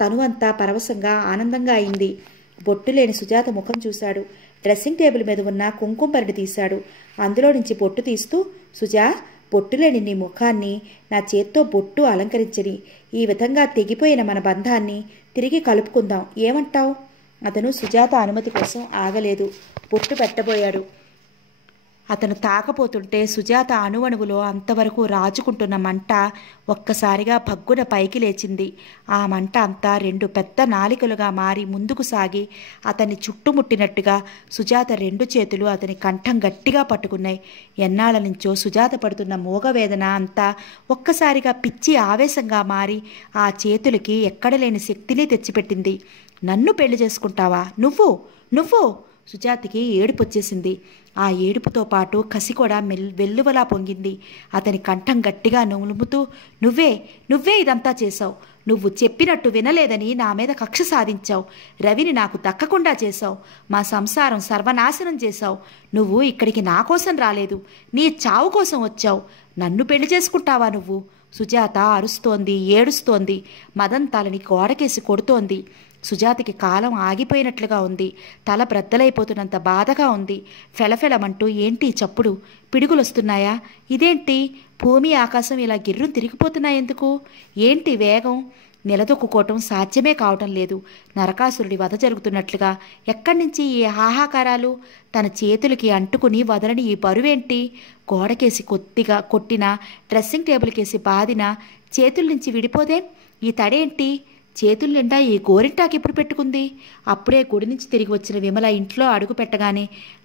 తనువంతా పరవశంగా ఆనందంగా అయింది. బొట్టు లేని సుజాత ముఖం చూశాడు. డ్రెస్సింగ్ టేబుల్ మీద ఉన్న కుంకుమపరిని తీశాడు. అందులో నుంచి బొట్టు తీస్తూ, సుజా, బొట్టులేని నీ ముఖాన్ని నా చేత్తో బొట్టు అలంకరించని. ఈ విధంగా తెగిపోయిన మన బంధాన్ని తిరిగి కలుపుకుందాం. ఏమంటావు? అతను సుజాత అనుమతి కోసం ఆగలేదు. బొట్టు పెట్టబోయాడు. అతను తాకపోతుంటే సుజాత అణువణువులో అంతవరకు రాజుకుంటున్న మంట ఒక్కసారిగా భగ్గున పైకి లేచింది. ఆ మంట అంతా 2 పెద్ద నాలికలుగా మారి ముందుకు సాగి అతన్ని చుట్టుముట్టినట్టుగా సుజాత 2 చేతులు అతని కంఠం గట్టిగా పట్టుకున్నాయి. ఎన్నాళ్ళ నుంచో సుజాత పడుతున్న మూగవేదన అంతా ఒక్కసారిగా పిచ్చి ఆవేశంగా మారి ఆ చేతులకి ఎక్కడలేని శక్తిని తెచ్చిపెట్టింది. నన్ను పెళ్లి చేసుకుంటావా? నువ్వు సుజాతకి ఏడుపొచ్చేసింది. ఆ ఏడుపుతో పాటు కసి కూడా వెల్లువలా పొంగింది. అతని కంఠం గట్టిగా నులుముతూ, నువ్వే ఇదంతా చేశావు. నువ్వు చెప్పినట్టు వినలేదని నా మీద కక్ష సాధించావు. రవిని నాకు దక్కకుండా చేశావు. మా సంసారం సర్వనాశనం చేశావు. నువ్వు ఇక్కడికి నా కోసం రాలేదు. నీ చావు కోసం వచ్చావు. నన్ను పెళ్లి చేసుకుంటావా నువ్వు? సుజాత అరుస్తోంది, ఏడుస్తోంది. మదన్ తలని గోడకేసి కొడుతోంది. సుజాతకి కాలం ఆగిపోయినట్లుగా ఉంది. తల బ్రద్దలైపోతున్నంత బాధగా ఉంది. ఫెలఫెలమంటూ ఏంటి చప్పుడు? పిడుగులొస్తున్నాయా? ఇదేంటి? భూమి ఆకాశం ఇలా గిర్రం తిరిగిపోతున్నాయెందుకు? ఏంటి వేగం? నిలదొక్కుకోవటం సాధ్యమే కావటం లేదు. నరకాసురుడి వధ జరుగుతున్నట్లుగా. ఎక్కడి నుంచి ఈ హాహాకారాలు? తన చేతులకి అంటుకుని వదలని ఈ బరువేంటి? గోడకేసి కొట్టినా, డ్రెస్సింగ్ టేబుల్కేసి బాదినా చేతుల నుంచి విడిపోదేం? ఈ తడేంటి? చేతుల నిండా ఈ గోరింటాకి ఎప్పుడు పెట్టుకుంది? అప్పుడే గుడి నుంచి తిరిగి వచ్చిన విమల ఇంట్లో అడుగు పెట్టగానే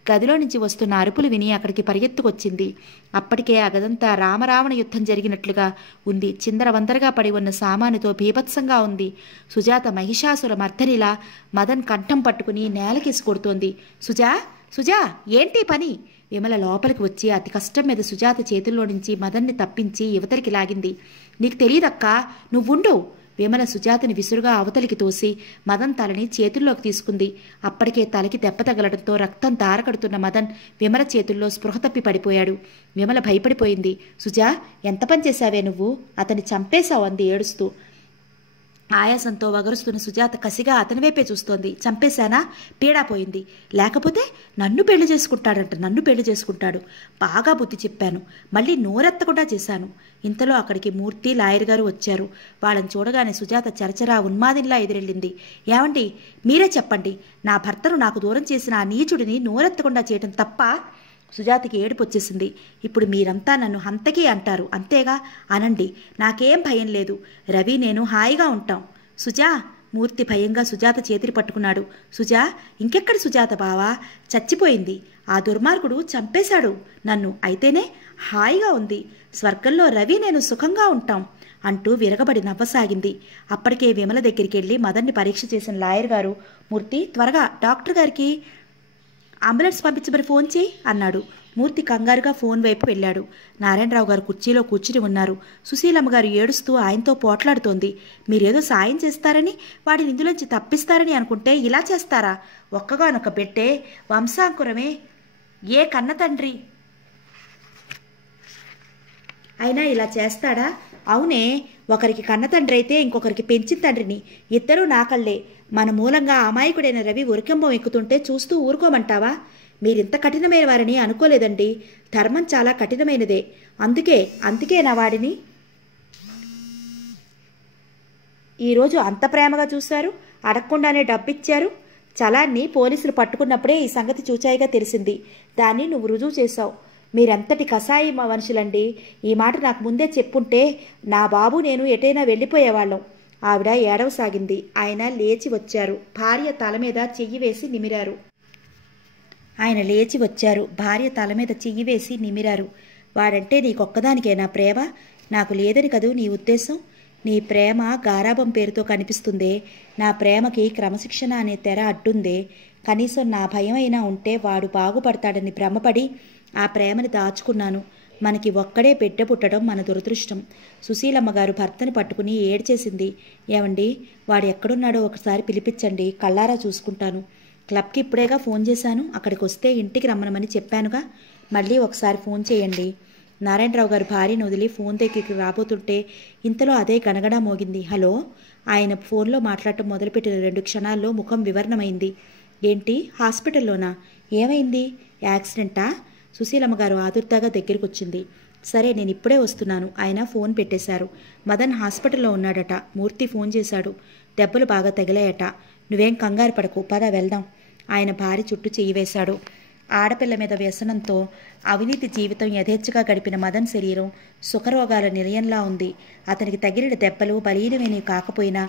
గదిలో నుంచి వస్తున్న అరుపులు విని అక్కడికి పరిగెత్తుకొచ్చింది. అప్పటికే ఆ గదంతా రామరావణ యుద్ధం జరిగినట్లుగా ఉంది. చిందరవందరగా పడి ఉన్న సామానుతో బీభత్సంగా ఉంది. సుజాత మహిషాసుర మర్దనిలా మదన్ కంఠం పట్టుకుని నేలకేసి కొడుతోంది. సుజా, ఏంటి పని? విమల లోపలికి వచ్చి అతి కష్టం మీద సుజాత చేతుల్లో నుంచి మదన్ని తప్పించి యువతలికి లాగింది. నీకు తెలియదక్కా, నువ్వుండు. విమల సుజాతని విసురుగా అవతలికి తోసి మదన్ తలని చేతుల్లోకి తీసుకుంది. అప్పటికే తలకి దెబ్బ తగలడంతో రక్తం దారకడుతున్న మదన్ విమల చేతుల్లో స్పృహ తప్పి పడిపోయాడు. విమల భయపడిపోయింది. సుజా, ఎంత పని చేశావే నువ్వు? అతన్ని చంపేశావు అంది ఏడుస్తూ. ఆయాసంతో వగరుస్తున్న సుజాత కసిగా అతని వైపే చూస్తోంది. చంపేశానా? పీడా పోయింది. లేకపోతే నన్ను పెళ్లి చేసుకుంటాడు. బాగా బుద్ధి చెప్పాను. మళ్ళీ నోరెత్తకుండా చేశాను. ఇంతలో అక్కడికి మూర్తి, లాయర్ గారు వచ్చారు. వాళ్ళని చూడగానే సుజాత చరచరా ఉన్మాదినిలా ఎదురెళ్ళింది. ఏమండి, మీరే చెప్పండి. నా భర్తను నాకు దూరం చేసిన ఆ నీచుడిని నోరెత్తకుండా చేయటం తప్ప? సుజాతకి ఏడుపు వచ్చేసింది. ఇప్పుడు మీరంతా నన్ను హంతకి అంటారు, అంతేగా? అనండి, నాకేం భయం లేదు. రవి నేను హాయిగా ఉంటాం. సుజా, మూర్తి భయంగా సుజాత చేతిని పట్టుకున్నాడు. సుజా, ఇంకెక్కడ సుజాత బావా? చచ్చిపోయింది. ఆ దుర్మార్గుడు చంపేశాడు నన్ను. అయితేనే హాయిగా ఉంది. స్వర్గంలో రవి నేను సుఖంగా ఉంటాం అంటూ విరగబడి నవ్వసాగింది. అప్పటికే విమల దగ్గరికి వెళ్ళి మదన్ని పరీక్ష చేసిన లాయర్ గారు, మూర్తి, త్వరగా డాక్టర్ గారికి అంబులెన్స్ పంపించమని ఫోన్ చేయి అన్నాడు. మూర్తి కంగారుగా ఫోన్ వైపు వెళ్ళాడు. నారాయణరావు గారు కుర్చీలో కూర్చుని ఉన్నారు. సుశీలమ్మ గారు ఏడుస్తూ ఆయనతో పోట్లాడుతోంది. మీరేదో సాయం చేస్తారని, వాడిని ఇందులోంచి తప్పిస్తారని అనుకుంటే ఇలా చేస్తారా? ఒక్కగానొక్క బిడ్డే, వంశాంకురమే. ఏ కన్న తండ్రి అయినా ఇలా చేస్తాడా? అవునే, ఒకరికి కన్న తండ్రి అయితే ఇంకొకరికి పెంచిన తండ్రిని. ఇద్దరూ నాకళ్లే. మన మూలంగా అమాయకుడైన రవి ఉరికంబం ఎక్కుతుంటే చూస్తూ ఊరుకోమంటావా? మీరింత కఠినమైన వారిని అనుకోలేదండి. ధర్మం చాలా కఠినమైనదే. అందుకే నా వాడిని ఈరోజు అంత ప్రేమగా చూశారు. అడగకుండానే డబ్బిచ్చారు. చలాన్ని పోలీసులు పట్టుకున్నప్పుడే ఈ సంగతి చూచాయిగా తెలిసింది. దాన్ని నువ్వు రుజువు చేశావు. మీరెంతటి కసాయి మనుషులండి. ఈ మాట నాకు ముందే చెప్పుంటే నా బాబు నేను ఎటైనా వెళ్ళిపోయేవాళ్ళం. ఆవిడ ఏడవసాగింది. ఆయన లేచి వచ్చారు. భార్య తల మీద చెయ్యి వేసి నిమిరారు. ఆయన లేచి వచ్చారు. భార్య తల మీద చెయ్యి వేసి నిమిరారు. వాడంటే నీకొక్కదానికేనా ప్రేమ? నాకు లేదని కదూ నీ ఉద్దేశం? నీ ప్రేమ గారాబం పేరుతో కనిపిస్తుందే. నా ప్రేమకి క్రమశిక్షణ అనే తెర అడ్డుందే. కనీసం నా భయం అయినా ఉంటే వాడు బాగుపడతాడని భ్రమపడి ఆ ప్రేమని దాచుకున్నాను. మనకి ఒక్కడే బిడ్డ పుట్టడం మన దురదృష్టం. సుశీలమ్మగారు భర్తని పట్టుకుని ఏడ్చేసింది. ఏమండి, వాడు ఎక్కడున్నాడో ఒకసారి పిలిపించండి, కళ్ళారా చూసుకుంటాను. క్లబ్కి ఇప్పుడేగా ఫోన్ చేశాను, అక్కడికి వస్తే ఇంటికి రమ్మనమని చెప్పానుగా. మళ్ళీ ఒకసారి ఫోన్ చేయండి. నారాయణరావు గారు భార్యను వదిలి ఫోన్ దగ్గరికి రాబోతుంటే ఇంతలో అదే గణగణ మోగింది. హలో. ఆయన ఫోన్లో మాట్లాడటం మొదలుపెట్టిన 2 క్షణాల్లో ముఖం వివరణమైంది. ఏంటి, హాస్పిటల్లోనా? ఏమైంది? యాక్సిడెంటా? సుశీలమ్మగారు ఆదుర్దాగా దగ్గరికి వచ్చింది. సరే, నేను ఇప్పుడే వస్తున్నాను. ఆయన ఫోన్ పెట్టేశారు. మదన్ హాస్పిటల్లో ఉన్నాడట. మూర్తి ఫోన్ చేశాడు. దెబ్బలు బాగా తగిలాయట. నువ్వేం కంగారు పడకు, పద వెళ్దాం. ఆయన భార్య చుట్టూ చెయ్యి వేశాడు. ఆడపిల్ల మీద వ్యసనంతో అవినీతి జీవితం యథేచ్ఛగా గడిపిన మదన్ శరీరం సుఖరోగాల నిలయంలా ఉంది. అతనికి తగిలిన దెబ్బలు బలీనమైనవి కాకపోయినా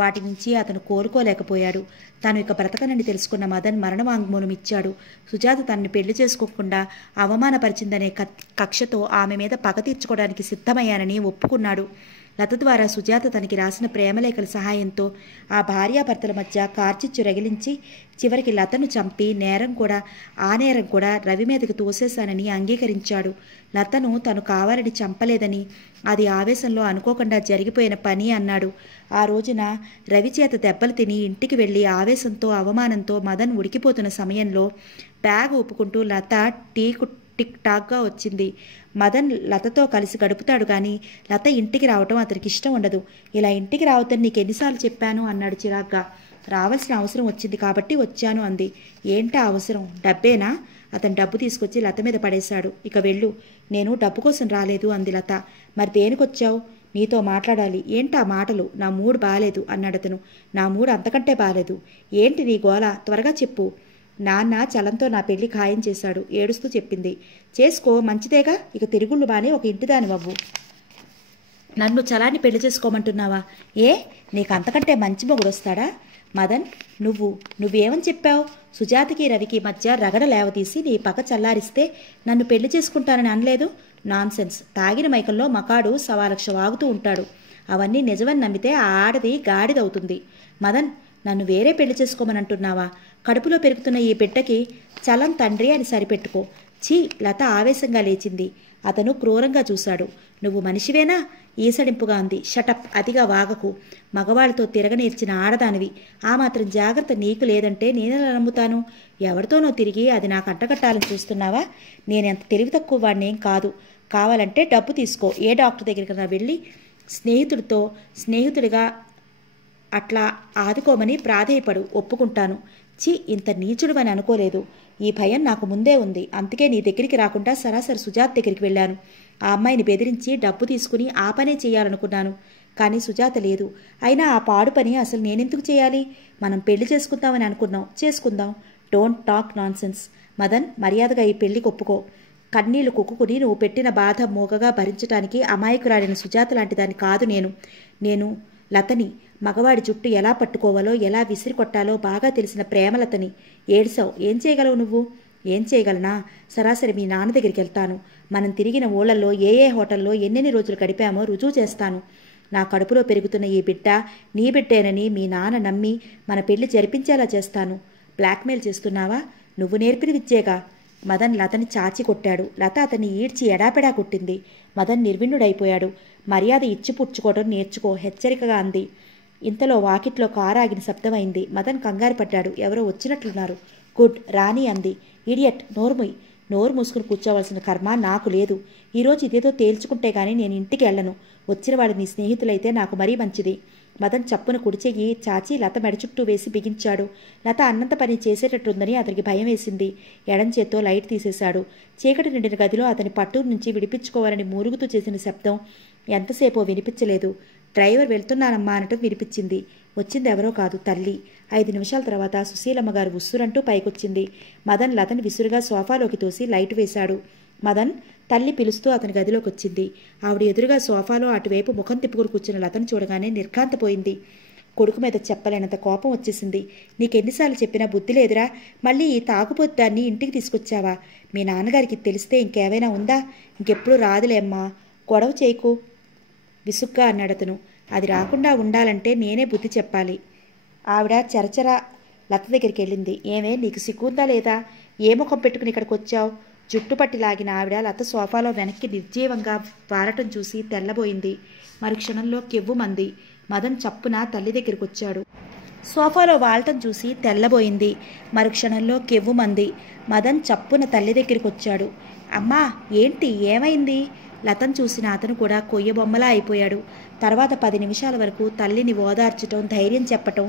వాటి నుంచి అతను కోలుకోలేకపోయాడు. తాను ఇక బ్రతకనని తెలుసుకున్న మదన్ మరణ వాంగ్మూలం ఇచ్చాడు. సుజాత తనని పెళ్లి చేసుకోకుండా అవమానపరిచిందనే కక్షతో ఆమె మీద పగ తీర్చుకోవడానికి సిద్ధమయ్యానని ఒప్పుకున్నాడు. లత ద్వారా సుజాత తనకి రాసిన ప్రేమలేఖల సహాయంతో ఆ భార్యాభర్తల మధ్య కార్చిచ్చు రగిలించి చివరికి లతను చంపి ఆ నేరం కూడా రవి మీదకి తోసేశానని అంగీకరించాడు. లతను తను కావాలని చంపలేదని, అది ఆవేశంలో అనుకోకుండా జరిగిపోయిన పని అన్నాడు. ఆ రోజున రవి చేత దెబ్బలు తిని ఇంటికి వెళ్ళి ఆవేశంతో అవమానంతో మదన్ ఉడికిపోతున్న సమయంలో బ్యాగ్ ఊపుకుంటూ లత టిక్ టాక్గా వచ్చింది. మదన్ లతతో కలిసి గడుపుతాడు కానీ లత ఇంటికి రావటం అతనికి ఇష్టం ఉండదు. ఇలా ఇంటికి రావద్దని నీకు ఎన్నిసార్లు చెప్పాను అన్నాడు చిరాగ్గా. రావాల్సిన అవసరం వచ్చింది కాబట్టి వచ్చాను అంది. ఏంటా అవసరం? డబ్బేనా? అతను డబ్బు తీసుకొచ్చి లత మీద పడేశాడు. ఇక వెళ్ళు. నేను డబ్బు కోసం రాలేదు అంది లత. మరి దేనికొచ్చావు? నీతో మాట్లాడాలి. ఏంటా మాటలు? నా మూడ్ బాలేదు అన్నాడతను. నా మూడ్ అంతకంటే బాలేదు. ఏంటి నీ గోల? త్వరగా చెప్పు. నాన్న చలంతో నా పెళ్లి ఖాయం చేశాడు ఏడుస్తూ చెప్పింది. చేసుకో, మంచిదేగా. ఇక తిరుగుళ్ళు బానే ఒక ఇంటిదానివవ్వు. నన్ను చలాన్ని పెళ్లి చేసుకోమంటున్నావా? ఏ, నీకు అంతకంటే మంచి మొగుడొస్తాడా? మదన్, నువ్వేమని చెప్పావు? సుజాతకి రవికి మధ్య రగడ లేవతీసి నీ పగ చల్లారిస్తే నన్ను పెళ్లి చేసుకుంటానని అనలేదు. నాన్సెన్స్. తాగిన మైకంలో మకాడు 1,00,000 వాగుతూ ఉంటాడు. అవన్నీ నిజమని నమ్మితే ఆ ఆడది గాడిదవుతుంది. మదన్, నన్ను వేరే పెళ్లి చేసుకోమని అంటున్నావా? కడుపులో పెరుగుతున్న ఈ బిడ్డకి చలం తండ్రి అని సరిపెట్టుకో. ఛీ! లత ఆవేశంగా లేచింది. అతను క్రూరంగా చూశాడు. నువ్వు మనిషివేనా? ఈసడింపుగా అంది. షటప్, అతిగా వాగకు. మగవాళ్ళతో తిరగనేర్చిన ఆడదానివి. ఆ మాత్రం జాగ్రత్త నీకు లేదంటే నేనెలా నమ్ముతాను? ఎవరితోనో తిరిగి అది నాకు అంటగట్టాలని చూస్తున్నావా? నేనెంత తెలివి తక్కువ వాడినేం కాదు. కావాలంటే డబ్బు తీసుకో. ఏ డాక్టర్ దగ్గరికి వెళ్ళి స్నేహితుడిగా అట్లా ఆదుకోమని ప్రాధేయపడు, ఒప్పుకుంటాను. చి, ఇంత నీచుడువని అనుకోలేదు. ఈ భయం నాకు ముందే ఉంది. అందుకే నీ దగ్గరికి రాకుండా సరాసరి సుజాత దగ్గరికి వెళ్ళాను. ఆ అమ్మాయిని బెదిరించి డబ్బు తీసుకుని ఆ పనే చేయాలనుకున్నాను. కానీ సుజాత లేదు. అయినా ఆ పాడు పని అసలు నేనెందుకు చేయాలి? మనం పెళ్లి చేసుకుందామని అనుకున్నాం, చేసుకుందాం. Don't talk nonsense. మదన్, మర్యాదగా ఈ పెళ్లికి ఒప్పుకో. కన్నీళ్లు కుక్కుని నువ్వు పెట్టిన బాధ మూగగా భరించడానికి అమాయకురాలిన సుజాత లాంటి దాన్ని కాదు నేను లతని. మగవాడి జుట్టు ఎలా పట్టుకోవాలో, ఎలా విసిరి కొట్టాలో బాగా తెలిసిన ప్రేమలతని. ఏడ్సావు. ఏం చేయగలవు నువ్వు? ఏం చేయగలనా? సరాసరి మీ నాన్న దగ్గరికి వెళ్తాను. మనం తిరిగిన ఊళ్ళల్లో ఏ హోటల్లో ఎన్నెన్ని రోజులు గడిపామో రుజువు చేస్తాను. నా కడుపులో పెరుగుతున్న ఈ బిడ్డ నీ బిడ్డేనని మీ నాన్న నమ్మి మన పెళ్లి జరిపించేలా చేస్తాను. బ్లాక్మెయిల్ చేస్తున్నావా? నువ్వు నేర్పిన విద్యేగా. మదన్ లతని చాచి కొట్టాడు. లత అతన్ని ఈడ్చి ఎడాపెడా కొట్టింది. మదన్ నిర్విణ్ణుడైపోయాడు. మర్యాద ఇచ్చి పుచ్చుకోవడం నేర్చుకో, హెచ్చరికగా అంది. ఇంతలో వాకిట్లో కారు ఆగిన శబ్దమైంది. మదన్ కంగారు పడ్డాడు. ఎవరో వచ్చినట్లున్నారు. గుడ్, రాణి అంది. ఇడియట్, నోరు మూసుకుని కూర్చోవలసిన కర్మ నాకు లేదు. ఈరోజు ఇదేదో తేల్చుకుంటే గానీ నేను ఇంటికి వెళ్ళను. వచ్చిన వాడు నీ స్నేహితులైతే నాకు మరీ మంచిది. మదన్ చప్పున కుడిచెయ్యి చాచి లత మెడ చుట్టూ వేసి బిగించాడు. లత అన్నంత పని చేసేటట్టుందని అతనికి భయం వేసింది. ఎడం చేత్తో లైట్ తీసేశాడు. చీకటి నిండిన గదిలో అతని పట్టు నుంచి విడిపించుకోవాలని మూరుగుతూ చేసిన శబ్దం ఎంతసేపో వినిపించలేదు. డ్రైవర్ వెళ్తున్నానమ్మా అనటం వినిపించింది. వచ్చింది ఎవరో కాదు, తల్లి. 5 నిమిషాల తర్వాత సుశీలమ్మగారు ఉస్సురంటూ పైకొచ్చింది. మదన్ లతని విసురుగా సోఫాలోకి తోసి లైట్ వేశాడు. మదన్, తల్లి పిలుస్తూ అతని గదిలోకి వచ్చింది. ఆవిడ ఎదురుగా సోఫాలో అటువైపు ముఖం తిప్పుకుని కూర్చున్న లతను చూడగానే నిర్ఘాంతపోయింది. కొడుకు మీద చెప్పలేనంత కోపం వచ్చేసింది. నీకెన్నిసార్లు చెప్పినా బుద్ధి లేదురా? మళ్ళీ ఈ తాగుబోతు దాన్ని ఇంటికి తీసుకొచ్చావా? మీ నాన్నగారికి తెలిస్తే ఇంకేమైనా ఉందా? ఇంకెప్పుడు రాదులే అమ్మా, గొడవ చేయకు విసుగ్గా అన్నాడు అతను. అది రాకుండా ఉండాలంటే నేనే బుద్ధి చెప్పాలి. ఆవిడ చరచరా లత దగ్గరికి వెళ్ళింది. ఏమే, నీకు సిగ్గుందా లేదా? ఏ ముఖం పెట్టుకుని ఇక్కడికి వచ్చావు? జుట్టుపట్టి లాగిన ఆవిడ లత సోఫాలో వెనక్కి నిర్జీవంగా వారటం చూసి తెల్లబోయింది. మరి క్షణంలో కెవ్వుమంది. మదన్ చప్పున తల్లి దగ్గరికి వచ్చాడు. సోఫాలో వాలటం చూసి తెల్లబోయింది. మరుక్షణంలో కెవ్వుమంది. మదన్ చప్పున తల్లి దగ్గరికి వచ్చాడు. అమ్మా, ఏంటి, ఏమైంది? లతను చూసిన అతను కూడా కొయ్యబొమ్మలా అయిపోయాడు. తర్వాత 10 నిమిషాల వరకు తల్లిని ఓదార్చటం, ధైర్యం చెప్పటం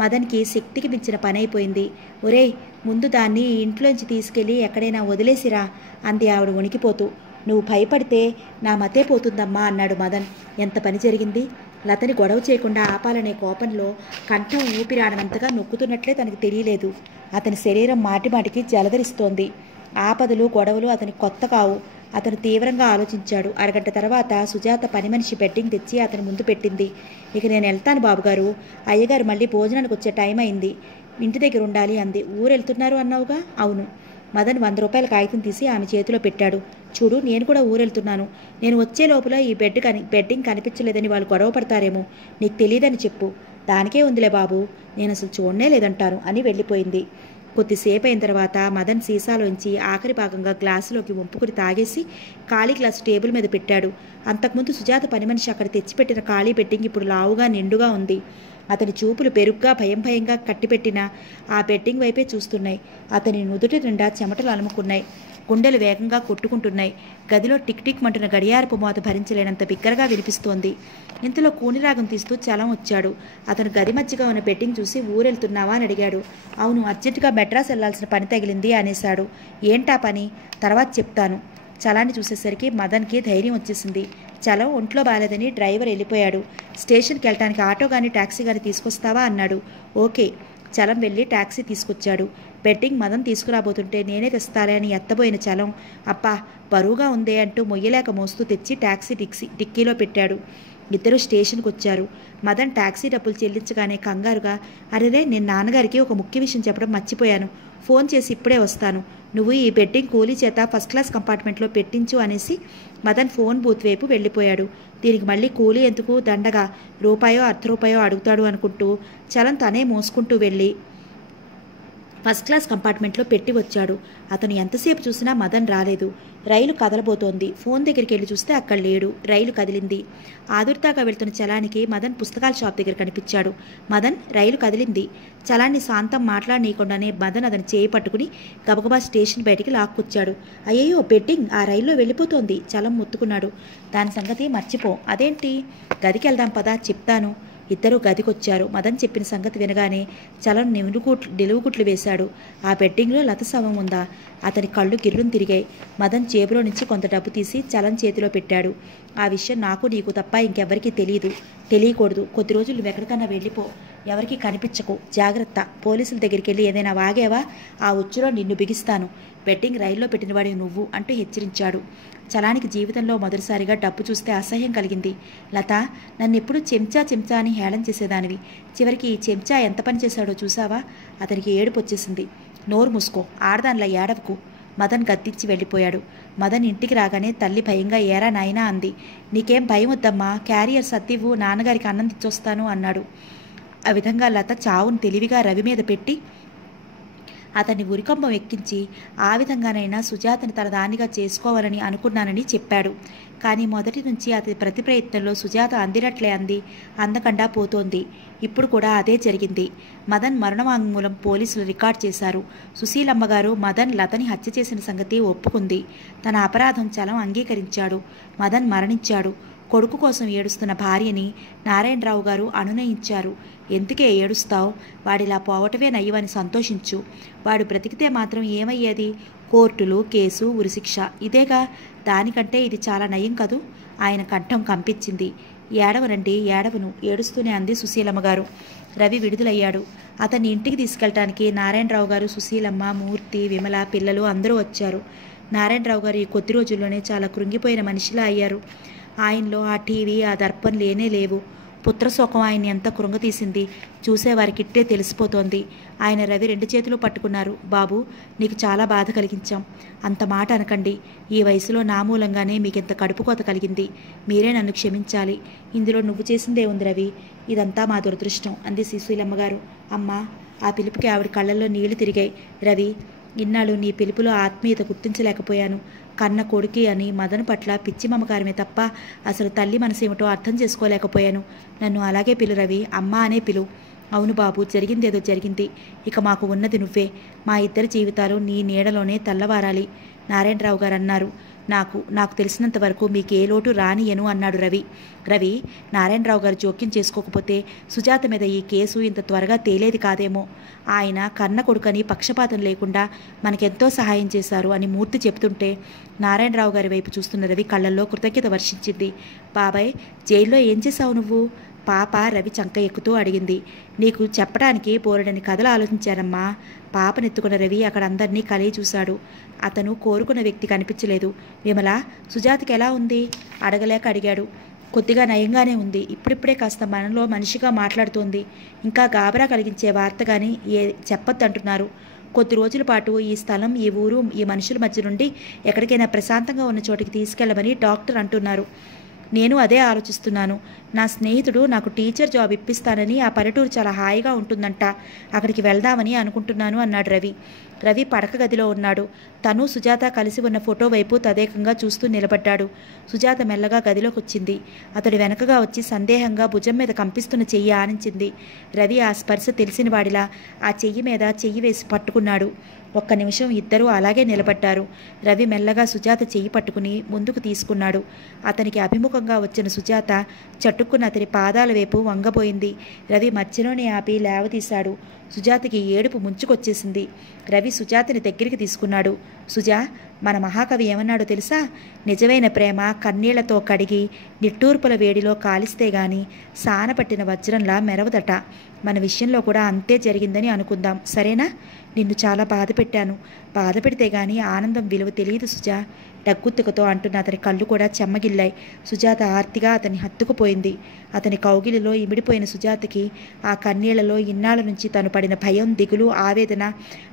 మదన్కి శక్తికి మించిన పని అయిపోయింది. ఒరేయ్, ముందు దాన్ని ఇంట్లోంచి తీసుకెళ్ళి ఎక్కడైనా వదిలేసిరా అంది ఆవిడ వణికిపోతూ. నువ్వు భయపడితే నా మతే పోతుందమ్మా అన్నాడు మదన్. ఎంత పని జరిగింది? లతని గొడవ చేయకుండా ఆపాలనే కోపంలో కంఠం ఊపిరాడనంతగా నొక్కుతున్నట్లే తనకు తెలియలేదు. అతని శరీరం మాటిమాటికి జలధరిస్తోంది. ఆపదలు, గొడవలు అతనికి కొత్త కావు. అతను తీవ్రంగా ఆలోచించాడు. అరగంట తర్వాత సుజాత పని మనిషి బెడ్డింగ్ తెచ్చి అతని ముందు పెట్టింది. ఇక నేను వెళ్తాను బాబుగారు, అయ్యగారు మళ్ళీ భోజనానికి వచ్చే టైం అయింది, ఇంటి దగ్గర ఉండాలి అంది. ఊరెళ్తున్నారు అన్నావుగా? అవును. మదన్ 100 రూపాయల కాగితం తీసి ఆమె చేతిలో పెట్టాడు. చూడు, నేను కూడా ఊరెళ్తున్నాను. నేను వచ్చే లోపల ఈ బెడ్డింగ్ కనిపించలేదని వాళ్ళు గొడవ పడతారేమో, నీకు తెలియదని చెప్పు. దానికే ఉందిలే బాబు, నేను అసలు చూడనే లేదంటాను అని వెళ్ళిపోయింది. కొద్దిసేపు అయిన తర్వాత మదన్ సీసాలోంచి ఆఖరి భాగంగా గ్లాసులోకి వంపుకుని తాగేసి ఖాళీ గ్లాసు టేబుల్ మీద పెట్టాడు. అంతకుముందు సుజాత పని మనిషి అక్కడ తెచ్చిపెట్టిన ఖాళీ బెడ్డింగ్ ఇప్పుడు లావుగా నిండుగా ఉంది. అతని చూపులు పెరుగ్గా భయంగా కట్టిపెట్టిన ఆ బెడ్డింగ్ వైపే చూస్తున్నాయి. అతని నుదుటి నిండా చెమటలు అలుముకున్నాయి. గుండెలు వేగంగా కొట్టుకుంటున్నాయి. గదిలో టిక్ టిక్ మంటున్న గడియారపు మోత భరించలేనంత బిగ్గరగా వినిపిస్తోంది. ఇంతలో కూనిరాగం తీస్తూ చలం వచ్చాడు. అతను గది మధ్యగా ఉన్న బెడ్డింగ్ చూసి ఊరెళ్తున్నావా అని అడిగాడు. అవును, అర్జెంటుగా మెడ్రాస్ వెళ్లాల్సిన పని తగిలింది అనేశాడు. ఏంటా పని? తర్వాత చెప్తాను. చలాన్ని చూసేసరికి మదన్కి ధైర్యం వచ్చేసింది. చలం ఒంట్లో బాలేదని డ్రైవర్ వెళ్ళిపోయాడు. స్టేషన్కి వెళ్ళటానికి ఆటో కానీ ట్యాక్సీ కానీ తీసుకొస్తావా అన్నాడు. ఓకే. చలం వెళ్ళి ట్యాక్సీ తీసుకొచ్చాడు. బెడ్డింగ్ మదన్ తీసుకురాబోతుంటే నేనే తెస్తాలే అని ఎత్తబోయిన చలం, అబ్బా బరువుగా ఉందే అంటూ మొయ్యలేక మోస్తూ తెచ్చి ట్యాక్సీ డిక్కీలో పెట్టాడు. ఇద్దరు స్టేషన్కి వచ్చారు. మదన్ ట్యాక్సీ డబ్బులు చెల్లించగానే కంగారుగా, అరేరే, నేను నాన్నగారికి ఒక ముఖ్య విషయం చెప్పడం మర్చిపోయాను, ఫోన్ చేసి ఇప్పుడే వస్తాను, నువ్వు ఈ బెడ్డింగ్ కూలీ చేత ఫస్ట్ క్లాస్ కంపార్ట్మెంట్లో పెట్టించు అనేసి మదన్ ఫోన్ బూత్ వైపు వెళ్ళిపోయాడు. దీనికి మళ్ళీ కూలీ ఎందుకు, దండగా రూపాయో ₹1 అడుగుతాడు అనుకుంటూ చలం తనే మోసుకుంటూ వెళ్ళి ఫస్ట్ క్లాస్ కంపార్ట్మెంట్లో పెట్టి వచ్చాడు. అతను ఎంతసేపు చూసినా మదన్ రాలేదు. రైలు కదలబోతోంది. ఫోన్ దగ్గరికి వెళ్ళి చూస్తే అక్కడ లేడు. రైలు కదిలింది. ఆదుర్దాగా వెళ్తున్న చలానికి మదన్ పుస్తకాల షాప్ దగ్గర కనిపించాడు. మదన్, రైలు కదిలింది. చలాన్ని శాంతం మాట్లాడనీయకుండానే మదన్ అతని చేయి పట్టుకుని గబగబా స్టేషన్ బయటికి లాక్కొచ్చాడు. అయ్యయ్యో, బెడ్డింగ్ ఆ రైల్లో వెళ్ళిపోతోంది. చలం ముత్తుకున్నాడు. దాని సంగతి మర్చిపో. అదేంటి? గదికి వెళ్దాం పదా, చెప్తాను. ఇద్దరూ గదికొచ్చారు. మదన్ చెప్పిన సంగతి వినగానే చలం నిలువుగుట్లు వేశాడు. ఆ బెడ్డింగ్లో లత శవం ఉందా? అతని కళ్ళు గిర్రును తిరిగాయి. మదన్ జేబులో నుంచి కొంత డబ్బు తీసి చలం చేతిలో పెట్టాడు. ఆ విషయం నాకు నీకు తప్ప ఇంకెవరికీ తెలియకూడదు. కొద్ది రోజులు నువ్వు ఎక్కడికన్నా వెళ్ళిపో, ఎవరికి కనిపించకు, జాగ్రత్త. పోలీసుల దగ్గరికి వెళ్ళి ఏదైనా వాగేవా, ఆ ఉచ్చులో నిన్ను బిగిస్తాను. బెడ్డింగ్ రైల్లో పెట్టినవాడివి నువ్వు అంటూ హెచ్చరించాడు. చలానికి జీవితంలో మొదటిసారిగా డబ్బు చూస్తే అసహ్యం కలిగింది. లత, నన్నెప్పుడు చెంచా అని హేళన చేసేదానివి. చివరికి ఈ చెంచా ఎంత పని చేశాడో చూసావా? అతనికి ఏడుపు వచ్చేసింది. నోరు మూసుకో, ఆడదానిలా ఏడవకు. మదన్ గద్దించి వెళ్ళిపోయాడు. మదన్ ఇంటికి రాగానే తల్లి భయంగా ఏరా నాయనా అంది. నీకేం భయం వద్దమ్మా, క్యారియర్ సర్దివ్వు, నాన్నగారికి అన్నం తెచ్చొస్తాను అన్నాడు. ఆ విధంగా లత చావును తెలివిగా రవి మీద పెట్టి అతన్ని ఉరికంబం ఎక్కించి ఆ విధంగానైనా సుజాతని తన దానిగా చేసుకోవాలని అనుకున్నానని చెప్పాడు. కానీ మొదటి నుంచి అతని ప్రతి ప్రయత్నంలో సుజాత అందినట్లే అందకుండా పోతోంది. ఇప్పుడు కూడా అదే జరిగింది. మదన్ మరణవాంగ్మూలం పోలీసులు రికార్డ్ చేశారు. సుశీలమ్మగారు మదన్ లతని హత్య చేసిన సంగతి ఒప్పుకుంది. తన అపరాధం చలం అంగీకరించాడు. మదన్ మరణించాడు. కొడుకు కోసం ఏడుస్తున్న భార్యని నారాయణరావు గారు అనునయించారు. ఎందుకే ఏడుస్తావు? వాడిలా పోవటమే నయ్యవని సంతోషించు. వాడు బ్రతికితే మాత్రం ఏమయ్యేది? కోర్టులు, కేసు, ఉరిశిక్ష, ఇదేగా. దానికంటే ఇది చాలా నయం కదూ. ఆయన కంఠం కంపించింది. ఏడవనండి, ఏడవను, ఏడుస్తూనే అంది సుశీలమ్మగారు. రవి విడుదలయ్యాడు. అతన్ని ఇంటికి తీసుకెళ్ళటానికి నారాయణరావు గారు, సుశీలమ్మ, మూర్తి, విమల, పిల్లలు అందరూ వచ్చారు. నారాయణరావు గారు ఈ కొద్ది రోజుల్లోనే చాలా కృంగిపోయిన మనిషిలా అయ్యారు. ఆయనలో ఆ టీవీ, ఆ దర్పం లేనే లేవు. పుత్రశోకం ఆయన్ని ఎంత కృంగతీసింది చూసేవారికిట్టే తెలిసిపోతోంది. ఆయన రవి 2 చేతులు పట్టుకున్నారు. బాబు, నీకు చాలా బాధ కలిగించాం. అంత మాట అనకండి. ఈ వయసులో నా మూలంగానే మీకింత కడుపుకోత కలిగింది. మీరే నన్ను క్షమించాలి. ఇందులో నువ్వు చేసిందే ఉంది రవి. ఇదంతా మా దురదృష్టం అంది సుశీలమ్మగారు. అమ్మా, ఆ పిలుపుకి ఆవిడ కళ్ళల్లో నీళ్లు తిరిగాయి. రవి, ఇన్నాళ్ళు నీ పిలుపులో ఆత్మీయత గుర్తించలేకపోయాను. కన్న కొడుకి అని మదన్ పట్ల పిచ్చి మమకారమే తప్ప అసలు తల్లి మనసేమిటో అర్థం చేసుకోలేకపోయాను. నన్ను అలాగే పిలు రవి, అమ్మ అనే పిలు. అవును బాబు, జరిగిందేదో జరిగింది. ఇక మాకు ఉన్నది నువ్వే. మా ఇద్దరి జీవితాలు నీ నీడలోనే తెల్లవారాలి నారాయణరావు గారు అన్నారు. నాకు తెలిసినంత వరకు మీకు ఏ లోటు రానియను అన్నాడు రవి. రవి, నారాయణరావు గారు జోక్యం చేసుకోకపోతే సుజాత మీద ఈ కేసు ఇంత త్వరగా తేలేది కాదేమో. ఆయన కన్న కొడుకని పక్షపాతం లేకుండా మనకెంతో సహాయం చేశారు అని మూర్తి చెప్తుంటే నారాయణరావు గారి వైపు చూస్తున్న రవి కళ్ళల్లో కృతజ్ఞత వర్షించింది. బాబాయ్, జైల్లో ఏం చేశావు నువ్వు? పాప రవి చంక ఎక్కుతూ అడిగింది. నీకు చెప్పడానికి బోలెడని కథలు ఆలోచించానమ్మా. పాపనెత్తుకున్న రవి అక్కడ అందరినీ కలిగి చూశాడు. అతను కోరుకున్న వ్యక్తి కనిపించలేదు. విమల, సుజాతకి ఎలా ఉంది అడగలేక అడిగాడు. కొద్దిగా నయంగానే ఉంది. ఇప్పుడిప్పుడే కాస్త మనలో మనిషిగా మాట్లాడుతోంది. ఇంకా గాబరా కలిగించే వార్త కానీ చెప్పొద్దంటున్నారు. కొద్ది రోజుల పాటు ఈ స్థలం, ఈ ఊరు, ఈ మనుషుల మధ్య నుండి ఎక్కడికైనా ప్రశాంతంగా ఉన్న చోటికి తీసుకెళ్లమని డాక్టర్ అంటున్నారు. నేను అదే ఆలోచిస్తున్నాను. నా స్నేహితుడు నాకు టీచర్ జాబ్ ఇప్పిస్తానని, ఆ పల్లెటూరు చాలా హాయిగా ఉంటుందంట. అక్కడికి వెళ్దామని అనుకుంటున్నాను అన్నాడు రవి. రవి పడక గదిలో ఉన్నాడు. తను సుజాత కలిసి ఉన్న ఫోటో వైపు తదేకంగా చూస్తూ నిలబడ్డాడు. సుజాత మెల్లగా గదిలోకి వచ్చింది. అతడి వెనకగా వచ్చి సందేహంగా భుజం మీద కంపిస్తున్న చెయ్యి ఆనించింది. రవి ఆ స్పర్శ తెలిసిన వాడిలా ఆ చెయ్యి మీద చెయ్యి వేసి పట్టుకున్నాడు. ఒక్క నిమిషం ఇద్దరూ అలాగే నిలబడ్డారు. రవి మెల్లగా సుజాత చెయ్యి పట్టుకుని ముందుకు తీసుకున్నాడు. అతనికి అభిముఖంగా వచ్చిన సుజాత చట్టుకున్న అతని పాదాల వైపు వంగబోయింది. రవి మధ్యలోనే ఆపి లేవతీశాడు. సుజాతకి ఏడుపు ముంచుకొచ్చేసింది. రవి సుజాతని దగ్గరికి తీసుకున్నాడు. సుజా, మన మహాకవి ఏమన్నాడో తెలుసా? నిజమైన ప్రేమ కన్నీళ్లతో కడిగి నిట్టూర్పుల వేడిలో కాలిస్తే గాని సానపట్టిన వజ్రంలా మెరవదట. మన విషయంలో కూడా అంతే జరిగిందని అనుకుందాం, సరేనా? నిన్ను చాలా బాధ పెట్టాను. బాధ పెడితే గాని ఆనందం విలువ తెలియదు సుజా. డగ్గుత్తుకతో అంటున్న అతని కళ్ళు కూడా చెమ్మగిల్లాయి. సుజాత ఆర్తిగా అతన్ని హత్తుకుపోయింది. అతని కౌగిలిలో ఇమిడిపోయిన సుజాతకి ఆ కన్నీళ్లలో ఇన్నాళ్ళ నుంచి తను పడిన భయం, దిగులు, ఆవేదన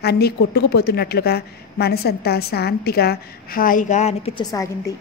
అన్నీ కొట్టుకుపోతున్నట్లుగా మనసంతా శాంతిగా, హాయిగా అనిపించసాగింది.